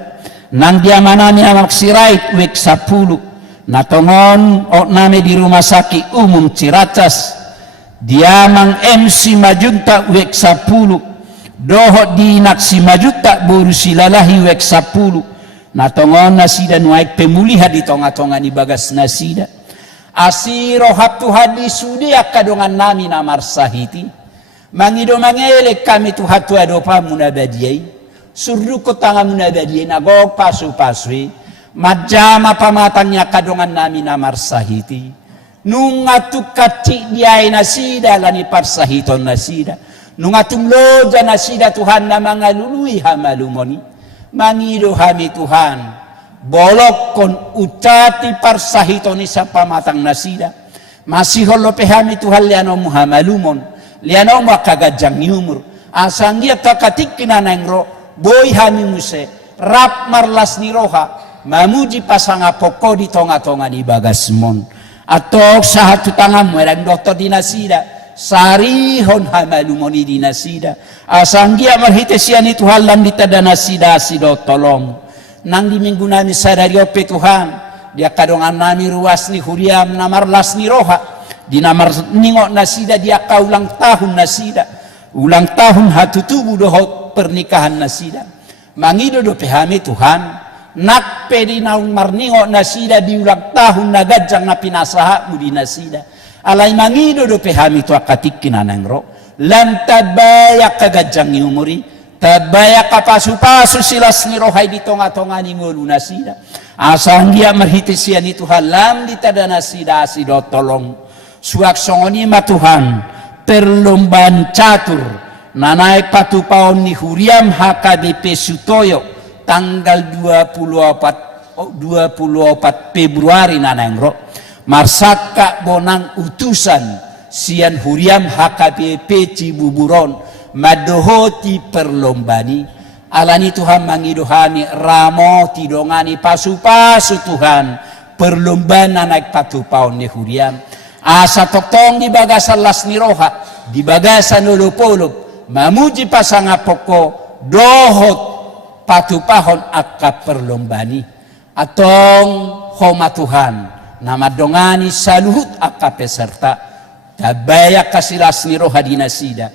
nang dia manami amak sirait wek 10 natongon nami di rumah sakit umum Ciracas diamang MC Majunta wek 10 dohot dinak si Majuta buru silalahi wek 10 natongon nasida nuaik pemulihan di tonga-tonga ni bagas nasida asiro hatu hadi sudia kadongan nami namar sahiti mangido mangelek kami tu hatu adopa munabadiai surdu ko tanga munabadiai nagog pasu-pasui majama pamatangnya kadongan nami namar sahiti nungatu kacik diai nasida lani parsahiton nasida nungatum loja nasida Tuhan na mga lului hamalumoni mangido kami Tuhan bolok kon ucati parsahito ni sa pamatang nasida masih holope kami Tuhan liano muhamalumon liano makagajang yumur asang dia takatik kinanengro boy kami muse rap marlas ni roha mamuji pasanga poko di tonga-tonga ni bagasmon atau sahatu tangan merang doktor di nasida sarihon hamalumoni di nasida asang dia marhitesian itu halam ditada nasida asido tolong nang di minggu nami sadari ope Tuhan dia kadongan nami ruas ni huriam namar las ni roha di namar ningok nasida dia kaulang tahun nasida ulang tahun hatu tubuh dohot pernikahan nasida mangido do pehami Tuhan nak pedi naung marningok nasida di ulang tahun nagajang na pinasaha di nasida alai mangido do pehami tu akatikin anangro lan tabaya kagajang umuri tabaya kapasu-pasu silas ni rohai di tonga-tonga ni ngulu nasida asang dia merhitisian itu halam di tada nasida asido tolong suak songoni ma Tuhan perlombaan catur nanai patupaon ni Huriam HKBP Sutoyo tanggal 24 Februari nanengro marsaka bonang utusan sian Huriam HKBP Cibuburon madohoti perlombani alani Tuhan mangidohani ramo tidongani pasu-pasu Tuhan perlombaan naik patupaon ni Huriam asa totong di bagasan las niroha di bagasan ulupulup mamuji pasanga poko dohot patupahon akka perlombani atong homa Tuhan nama dongani saluhut akka peserta tabaya kasilas niroha dinasida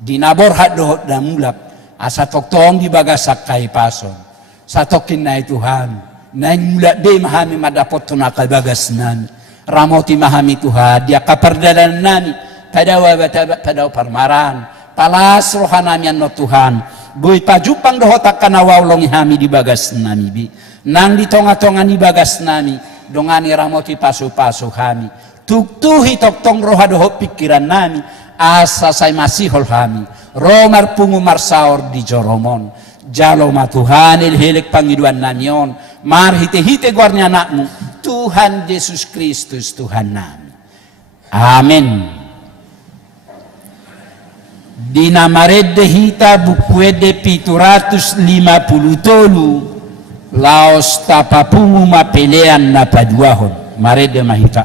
dinaborhat dohot damulak asa totong di bagasak kai pason satokin na Tuhan naing mulak de mahami madapot tunakal bagas nami ramoti mahami Tuhan dia kaperdadan nami tadaw parmaran palas rohanami no Tuhan boy pajupang dohotak kanawawlong hami di bagas nami bi nang di tonga-tonga ni bagas nami dongani ramoti pasu-pasu kami tuktuhi toktong roha doho pikiran nami asa say masihol kami romar pungumar saor di joromon jalo matuhan ilhilik pangiduan namion marhite-hite guarnya anakmu Tuhan Yesus Kristus Tuhan nami amin. Di namaredde hita bukuede 750 laos tapapungu mapelean na paduahon maredde mahita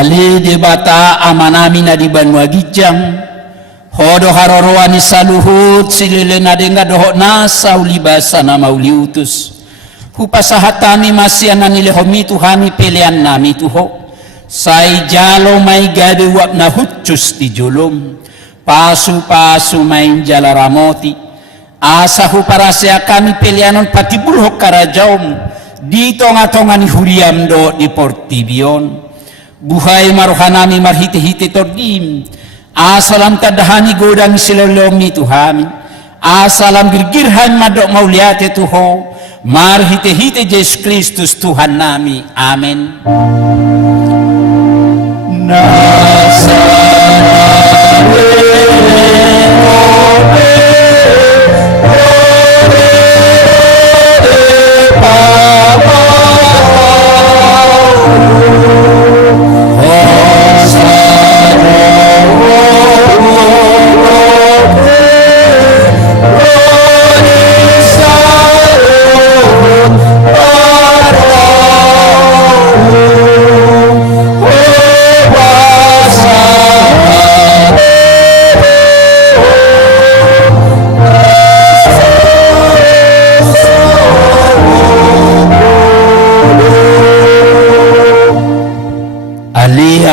Ali di bata amanami na di banwa gijang hodo haroroani saluhut silile na denga doho nasa ulibasa na mauliutus hupasahatami masya na nilehomi tuhani pilihan nami tuho say jalo may gabi wap na hutchus ti julum pasu-pasu main jalaramoti asa huparasya kami pilihanon patibulhok karajom dito nga tongan huriam do di Portibion buhay maruhanami marhiti-hiti tordim asalam tadahani godang silolomi tuhami asalam girgirhan madok mauliate tuho marhiti-hiti Yesus Kristus Tuhan nami amin.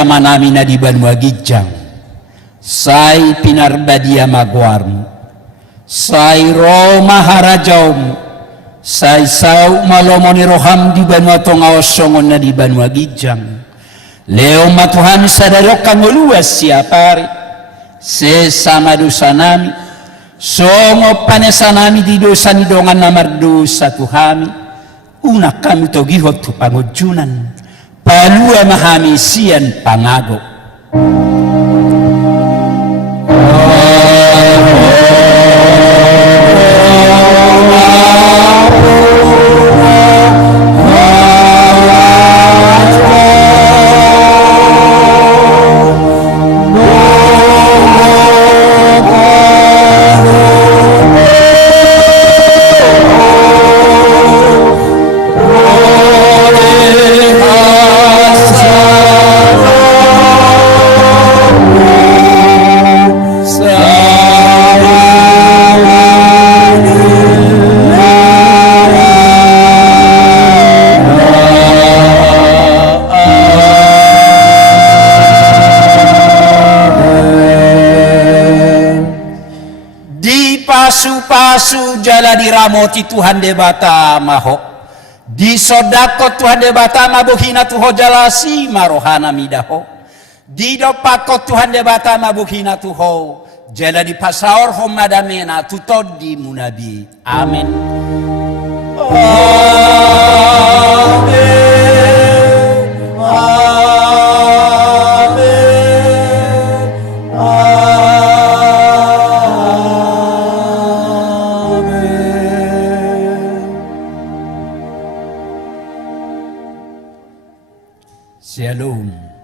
Manami na di banwa gijang say pinarbadia magwarm say Roma harajawm say saw malomo ni roham di banwa tong awasongon na di banwa gijang leo matuhan sa darok kang uluwas siya pare se sama dosa nami songo panesa nami di dosa ni dongan na mardosa tuhami una kami togihot tu pangujunan palua mahami sian pangago pasu-pasu jala diramoti Tuhan debata maho di sodako Tuhan debata mabuhina tuho jalasi marohana midaho di dopako Tuhan debata mabuhina tuho jala di pasaor homadamena tutod di munabi amin. Shalom.